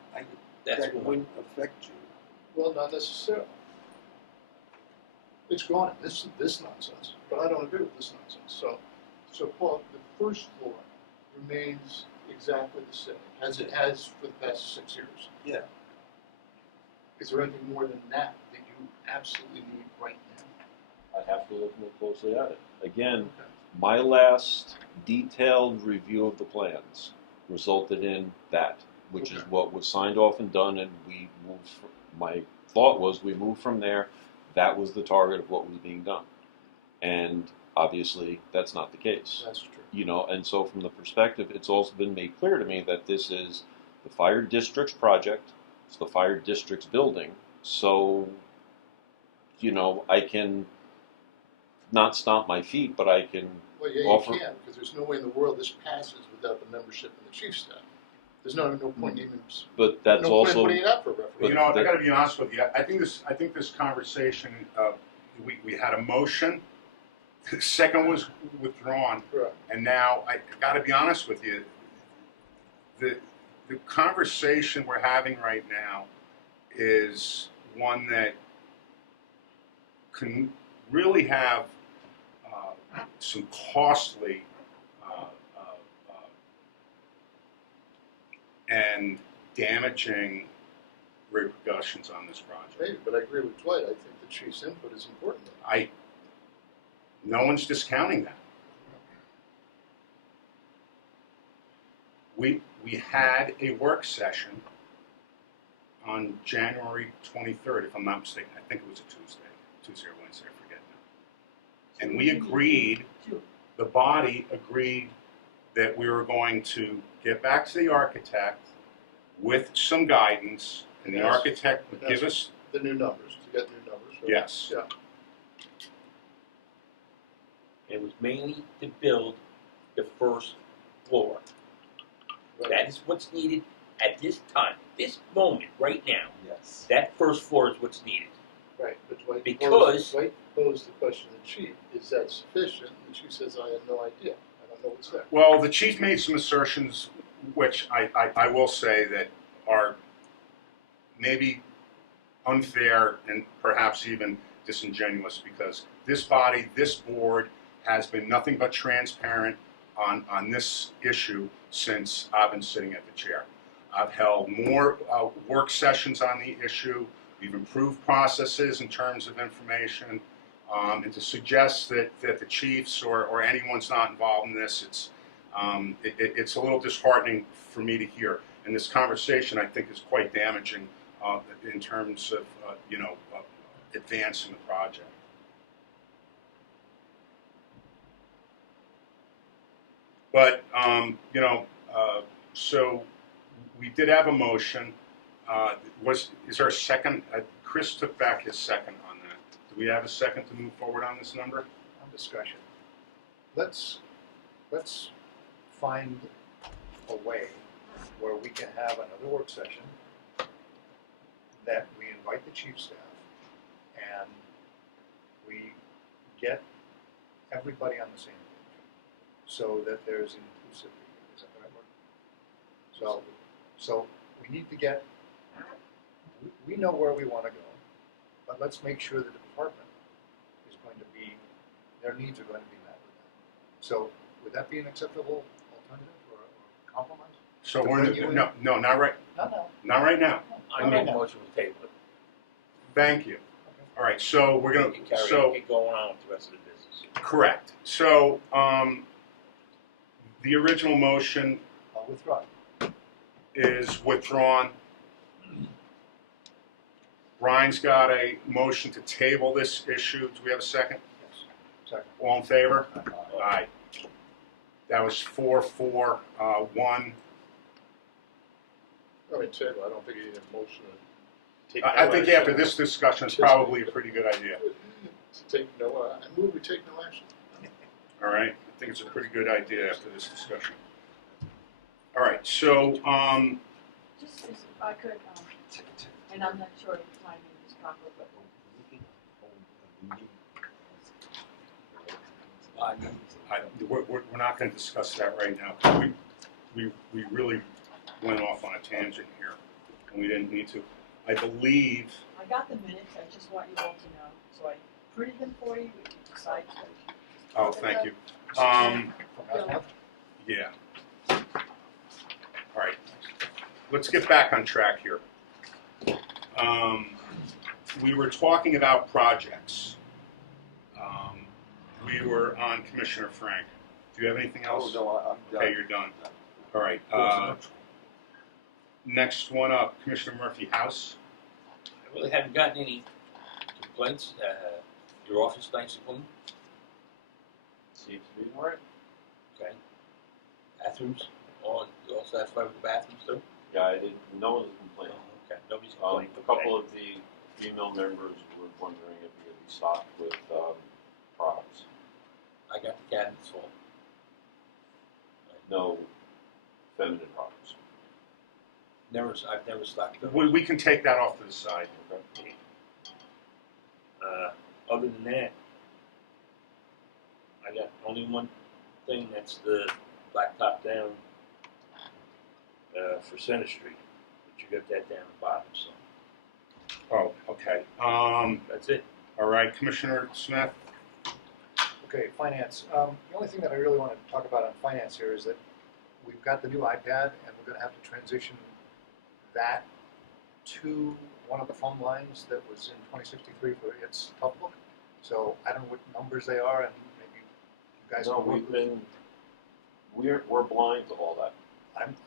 That's that one. wouldn't affect you. Well, not necessarily. It's gone. This nonsense. But I don't agree with this nonsense. So Paul, the first floor remains exactly the same as it has for the past 6 years. Yeah. Is there anything more than that you absolutely need right now? I'd have to look more closely at it. Again, Okay. my last detailed review of the plans resulted in that, which is Okay. what was signed off and done, and we moved. My thought was we moved from there. That was the target of what was being done, and obviously that's not the case. That's true. And so from the perspective, it's also been made clear to me that this is the fire district's project. It's the fire district's building. So, I can not stomp my feet, but I can Well, yeah, offer. you can, because there's no way in the world this passes without the membership and the chief staff. There's no point even But that's no point in also. putting it out for a referendum. But I got to be honest with you. I think this conversation. We had a motion. The second was withdrawn, Correct. and now I got to be honest with you. The conversation we're having right now is one that can really have some costly and damaging repercussions on this project. Maybe, but I agree with Dwight. I think the chief's input is important. No one's discounting that. We had a work session on January 23rd, if I'm not mistaken. I think it was a Tuesday or Wednesday, I forget now. And we agreed, the body agreed that we were going to get back to the architect with some guidance, and the Yes. architect would give us, The new numbers, to get new numbers. Right? yes. Yeah. It was mainly to build the first floor. Right. That is what's needed at this time, this moment, right now, Yes. that first floor is what's needed. Right, but Dwight Because- posed the question to the chief, is that sufficient? And she says, I have no idea, I don't know what's there. Well, the chief made some assertions, which I will say that are maybe unfair and perhaps even disingenuous, because this body, this board, has been nothing but transparent on this issue since I've been sitting at the chair. I've held more work sessions on the issue. We've improved processes in terms of information. And to suggest that the chiefs or anyone's not involved in this, it's a little disheartening for me to hear. And this conversation, I think, is quite damaging in terms of advancing the project. But so we did have a motion. Is there a second? Chris took back his second on that. Do we have a second to move forward on this number? On discussion. Let's find a way where we can have another work session that we invite the chief staff and we get everybody on the same page so that there's inclusivity. Is that the right word? So we need to get, we know where we want to go, but let's make sure the department is going to be, their needs are going to be met with that. So would that be an acceptable alternative or compromise? So To we're bring you in? no, not right, No. not right now. I make a motion to table it. Thank you. All right, so we're gonna Keep going on with the rest of the business. correct. So the original motion I'll withdraw. is withdrawn. Brian's got a motion to table this issue. Do we have a second? Yes. Second. All in favor? Aye. That was 4-4-1. I mean, table, I don't think you need a motion to take. I no think action. after this discussion, it's probably a pretty good idea. To take no, I move we take no action. All right, I think it's a pretty good idea after this discussion. All right, so Just if I could, and I'm not sure if the timing is proper, but we're not going to discuss that right now, because we really went off on a tangent here, and we didn't need to. I believe, I got the minutes, I just want you all to know, so I printed them for you, if you decide to. oh, thank you. From last month? Yeah. All right, let's get back on track here. We were talking about projects. We were on Commissioner Frank. Do you have anything Oh, else? no, I'm done. Okay, you're done. All right. Next one up, Commissioner Murphy House. I really haven't gotten any complaints. Your office nice and clean. Seems to be all right. Okay. Bathrooms, you all satisfied with the bathrooms too? Yeah, I didn't. No one's complaining. Okay, nobody's complaining. A couple of the female members were wondering if we could be stocked with products. I got the cabinets full. No feminine products. I've never stocked them. We can take that off to the side. Okay. Other than that, I got only one thing, that's the blacktop down for Center Street. But you got that down the bottom, so Oh, okay. that's it. All right, Commissioner Smith. Okay, finance. The only thing that I really want to talk about on finance here is that we've got the new iPad and we're going to have to transition that to one of the phone lines that was in 2063 for its tough book. So I don't know what numbers they are, and maybe you guys No, can work with. we're blind to all that.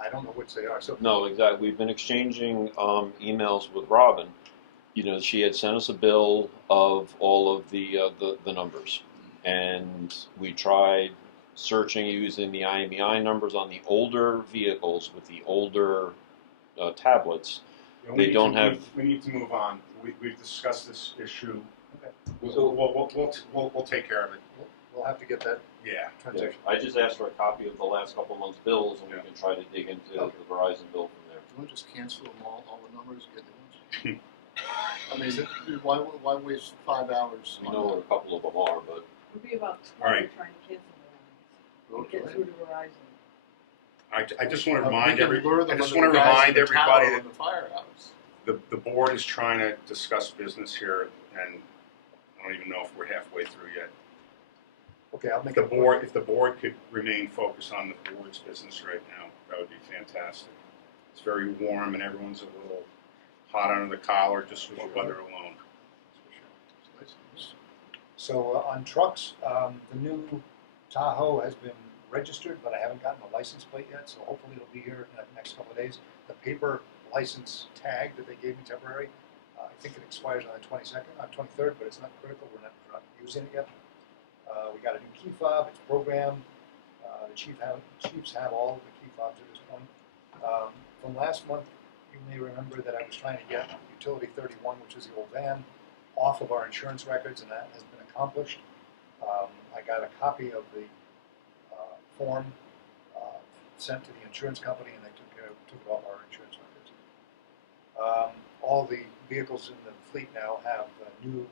I don't know which they are. So No, exactly. We've been exchanging emails with Robin. You know, she had sent us a bill of all of the numbers, and we tried searching using the IMEI numbers on the older vehicles with the older tablets. We They don't need to- have- We need to move on. We've discussed this issue. Okay. We'll take care of it. we'll have to get that Yeah. transition. I just asked for a copy of the last couple months' bills, and we can try to dig into the Verizon bill from there. we just cancel them all the numbers, get new ones? I mean, why waste 5 hours We on know that? what a couple of them are, but It'll be about All right. 20 trying to cancel the ones. Okay. Get through to Verizon. I just want to We remind can lure them I just under want to the guise remind of the everybody tower that and the firehouse. the board is trying to discuss business here, and I don't even know if we're halfway through yet. Okay, I'll If make the a board, if the board could remain focused on the board's business right now, that would be fantastic. It's very warm and everyone's a little hot under the collar just with the weather alone. So on trucks, the new Tahoe has been registered, but I haven't gotten a license plate yet, so hopefully it'll be here in the next couple of days. The paper license tag that they gave me temporary, I think it expires on the 23rd, but it's not critical, we're not using it yet. We got a new key fob, it's programmed. The chiefs have all of the key fobs at this point. From last month, you may remember that I was trying to get Utility 31, which is the old van, off of our insurance records, and that has been accomplished. I got a copy of the form sent to the insurance company, and they took it off our insurance records. All the vehicles in the fleet now have new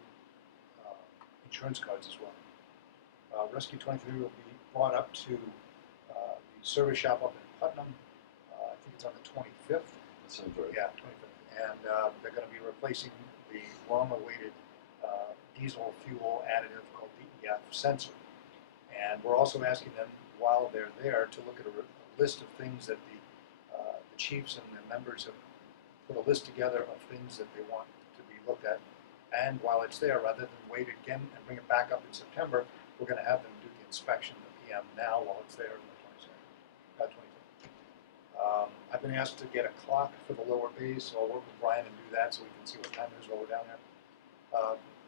insurance cards as well. Rescue 23 will be brought up to the service shop up in Putnam. I think it's on the 25th. that sounds right. Yeah, 25th. And they're going to be replacing the long-awaited diesel fuel additive called DEF sensor. And we're also asking them, while they're there, to look at a list of things that the chiefs and the members have put a list together of things that they want to be looked at. And while it's there, rather than wait again and bring it back up in September, we're going to have them do the inspection, the PM, now while it's there on the 22nd. I've been asked to get a clock for the lower bays, so I'll work with Brian and do that so we can see what time it is while we're down there.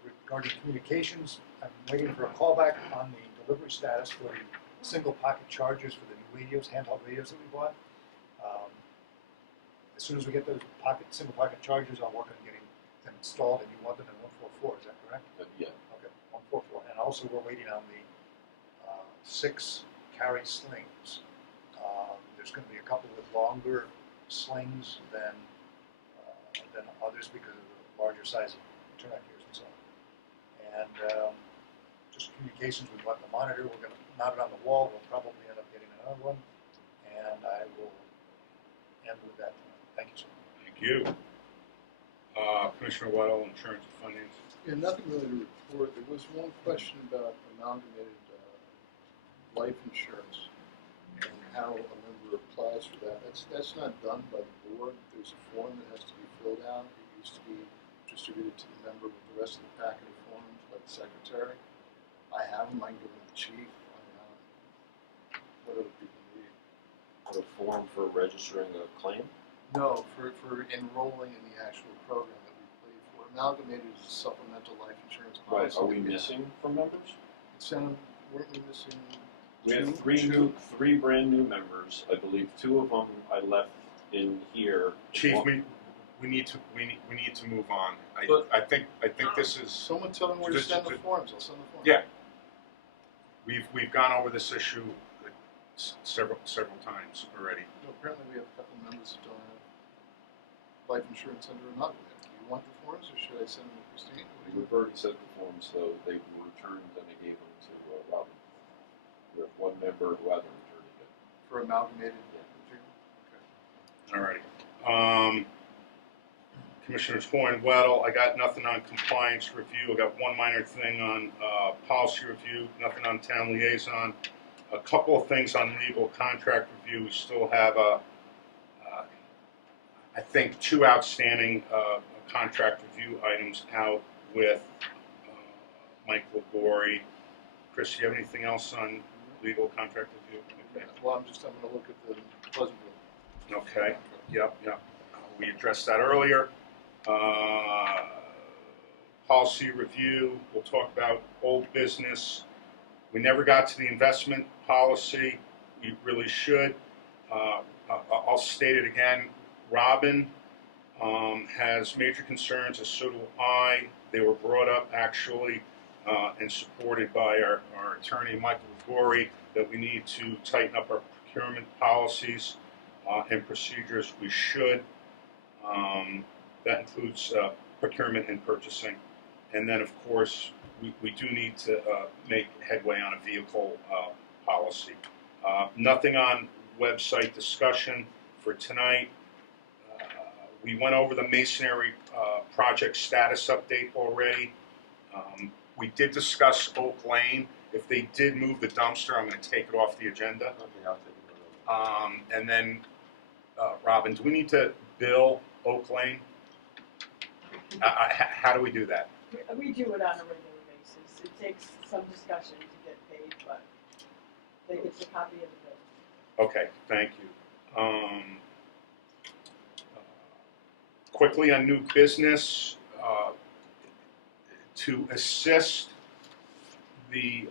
Regarding communications, I'm waiting for a callback on the delivery status for the single pocket chargers for the new radios, handheld radios that we bought. As soon as we get those single pocket chargers, I'll work on getting them installed, and you want them in 144, is that correct? Yeah. Okay, 144. And also we're waiting on the 6 carry slings. There's going to be a couple with longer slings than others because of the larger size of connectors and so on. And just communications, we bought the monitor, we're going to mount it on the wall, we'll probably end up getting another one, and I will end with that. Thank you, sir. Thank you. Commissioner Weddle, Insurance and Finance. Yeah, nothing really to report. There was one question about amalgamated life insurance and how a member applies for that. That's not done by the board. There's a form that has to be filled out. It used to be distributed to the member with the rest of the packet of forms by the secretary. I have them. I can give them to the chief. What other people need? A form for registering a claim? No, for enrolling in the actual program that we paid for. Amalgamated is a supplemental life insurance Right. policy. Are we missing from members? Weren't we missing? We have two? three brand new members. I believe 2 of them I left in here. Chief, One- we need to move on. But- I think this is. Someone tell them where to send the forms. I'll send the forms. Yeah. We've gone over this issue several times already. No, apparently we have a couple members that don't have life insurance under amalgamated. Do you want the forms, or should I send them to Christine? What do you We've already sent the forms, though. They were returned and I gave them to Robin. We have one member who hasn't returned it yet. for amalgamated? All right. Commissioners Hoy and Weddle, I got nothing on compliance review. I got one minor thing on policy review, nothing on town liaison. A couple of things on legal contract review. We still have I think 2 outstanding contract review items out with Mike Ligori. Chris, do you have anything else on legal contract review? Okay. Well, I'm going to look at the Pleasantville. Okay. Yep. We addressed that earlier. Policy review, we'll talk about old business. We never got to the investment policy. We really should. I'll state it again. Robin has major concerns, as so do I. They were brought up actually and supported by our attorney, Michael Ligori, that we need to tighten up our procurement policies. and procedures, we should. That includes procurement and purchasing. And then, of course, we do need to make headway on a vehicle policy. Nothing on website discussion for tonight. We went over the masonry project status update already. We did discuss Oak Lane. If they did move the dumpster, I'm going to take it off the agenda. Okay, I'll take it. And then, Robin, do we need to bill Oak Lane? How do we do that? We do it on a regular basis. It takes some discussion to get paid, but they get a copy of the bill. Okay, thank you. Quickly on new business, to assist the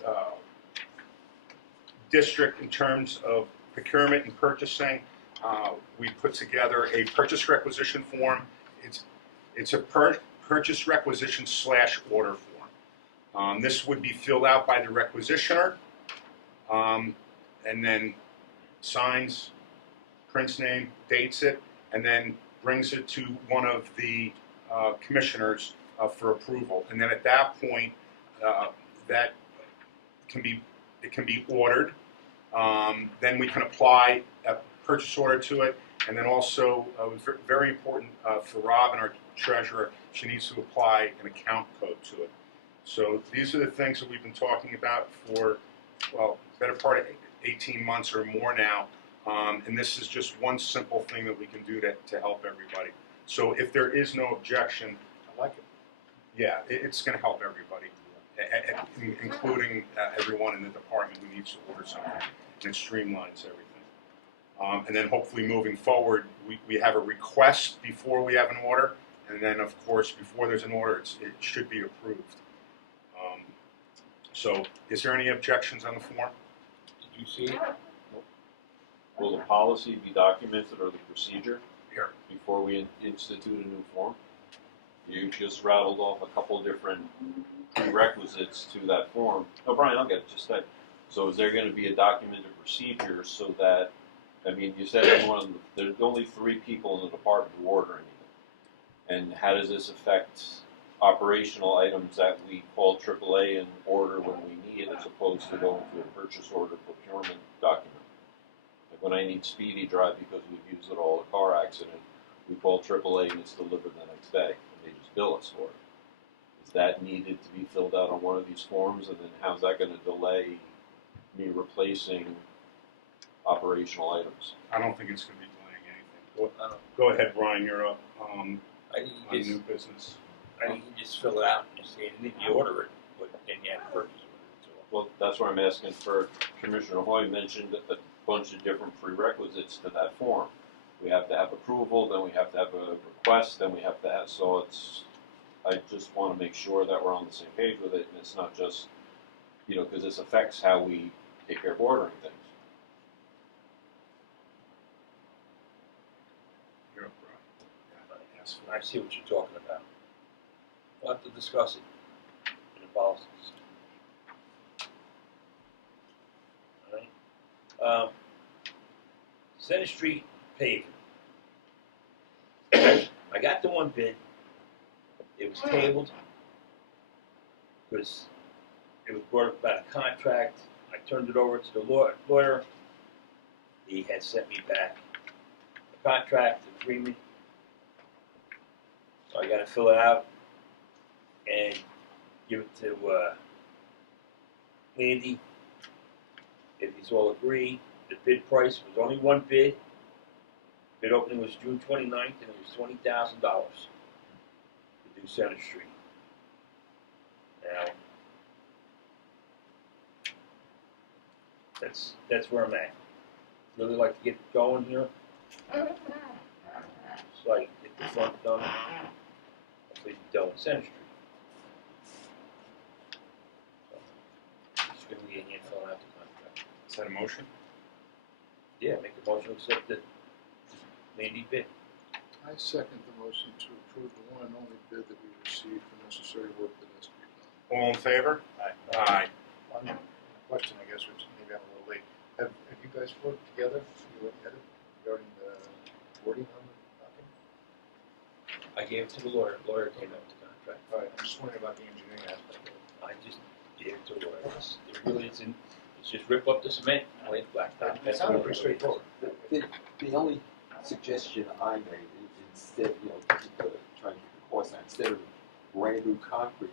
district in terms of procurement and purchasing, we put together a purchase requisition form. It's a purchase requisition / order form. This would be filled out by the requisitioner, and then signs, prints name, dates it, and then brings it to one of the commissioners for approval. And then at that point, that can be ordered. Then we can apply a purchase order to it, and then also it was very important for Rob and our treasurer. She needs to apply an account code to it. So these are the things that we've been talking about for, well, better part of 18 months or more now. And this is just one simple thing that we can do to help everybody. So if there is no objection, I like it. yeah, it's going to help everybody, including everyone in the department who needs to order something. And it streamlines everything. And then hopefully moving forward, we have a request before we have an order. And then, of course, before there's an order, it should be approved. So is there any objections on the form? Did you see it? Will the policy be documented or the procedure Here. before we institute a new form? You just rattled off a couple different prerequisites to that form. No, Brian, I'll get it. Just that. So is there going to be a documented procedure so that, I mean, you said there's only 3 people in the department who order anything. And how does this affect operational items that we call AAA and order when we need, as opposed to going through a purchase order procurement document? Like when I need Speedy Drive because we've used it all in a car accident, we call AAA and it's delivered the next day, and they just bill us for it. Is that needed to be filled out on one of these forms, and then how's that going to delay me replacing operational items? I don't think it's going to be delaying anything. Go ahead, Brian, you're up on I think you new just, business. I think you just fill it out and just say, and then you order it, but then you have to purchase it. So, Well, that's why I'm asking for, Commissioner Hoy mentioned a bunch of different prerequisites to that form. We have to have approval, then we have to have a request, then we have to have, so it's, I just want to make sure that we're on the same page with it, and it's not just, because this affects how we take care of ordering things. You're up, Brian. Yeah, ask for I it. see what you're talking about. We'll have to discuss it in the policies. All right. Center Street paving. I got the one bid. It was tabled because it was brought up about a contract. I turned it over to the lawyer. He had sent me back a contract agreement. So I got to fill it out and give it to Andy. If he's all agree, the bid price was only one bid. Bid opening was June 29th, and it was $20,000 to do Center Street. Now, that's where I'm at. Really like to get going here. So I can get the front done. Hopefully be done with Center Street. So, just give me a hand filling out the contract. Is that a motion? Yeah, make a motion to accept the Mandy bid. I second the motion to approve the one and only bid that we received for necessary work that has to be done. All in favor? Aye. One question, I guess, which maybe I'm a little late. Have you guys worked together, you and Ed, regarding the wording on the document? I gave it to the lawyer, lawyer came up with the contract. All right, I'm just wondering about the engineering aspect of it. I just gave it to the lawyer. It really isn't, it's just rip up the cement, lay it blacktop. It sounded pretty straightforward. The only suggestion I made, instead, trying to keep the cost down, instead of brand new concrete,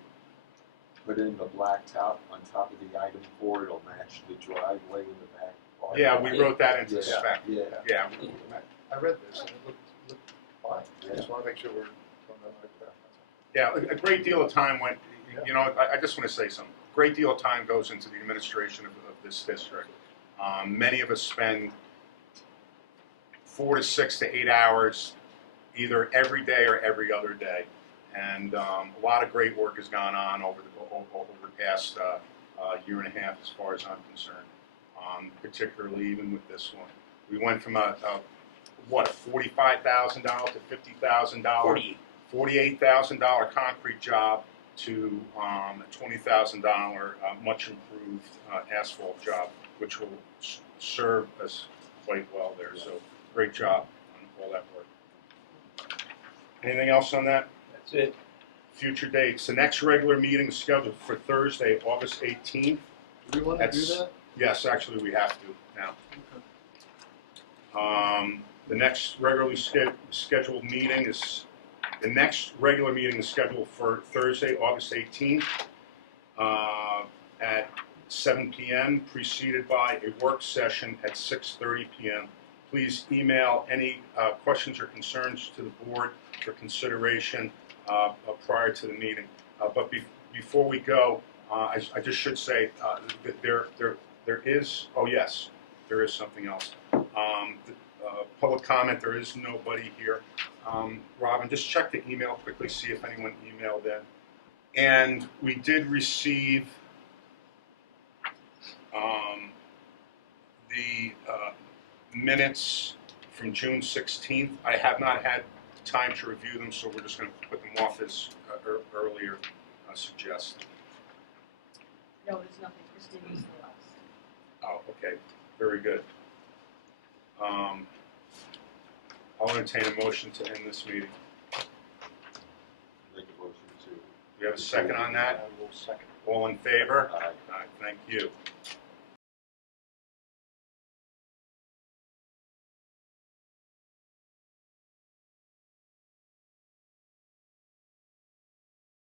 put in the blacktop on top of the item 4, it'll match the driveway in the back. Yeah, we wrote that into the Yeah, spec. yeah. Yeah. I read this and it looked fine. I just want to make sure we're on the right track. Yeah, a great deal of time went, I just want to say something. A great deal of time goes into the administration of this district. Many of us spend 4 to 6 to 8 hours either every day or every other day. And a lot of great work has gone on over the past year and a half as far as I'm concerned, particularly even with this one. We went from a $45,000 to $50,000, $48,000 concrete job to a $20,000 much improved asphalt job, which will serve us quite well there. So great job on all that work. Anything else on that? That's it. Future dates. The next regular meeting is scheduled for Thursday, August 18th. Do we want to do That's- that? Yes, actually, we have to now. The next regularly scheduled meeting is, the next regular meeting is scheduled for Thursday, August 18th at 7 p.m., preceded by a work session at 6:30 p.m. Please email any questions or concerns to the board for consideration prior to the meeting. But before we go, I just should say that there is, oh yes, there is something else. Public comment, there is nobody here. Robin, just check the email quickly, see if anyone emailed in. And we did receive the minutes from June 16th. I have not had time to review them, so we're just going to put them off as earlier suggested. No, there's nothing, Christine was the last. Oh, okay, very good. I'll entertain a motion to end this meeting. Make a motion to. Do we have a second on that? I will second. All in favor? Aye. All right, thank you.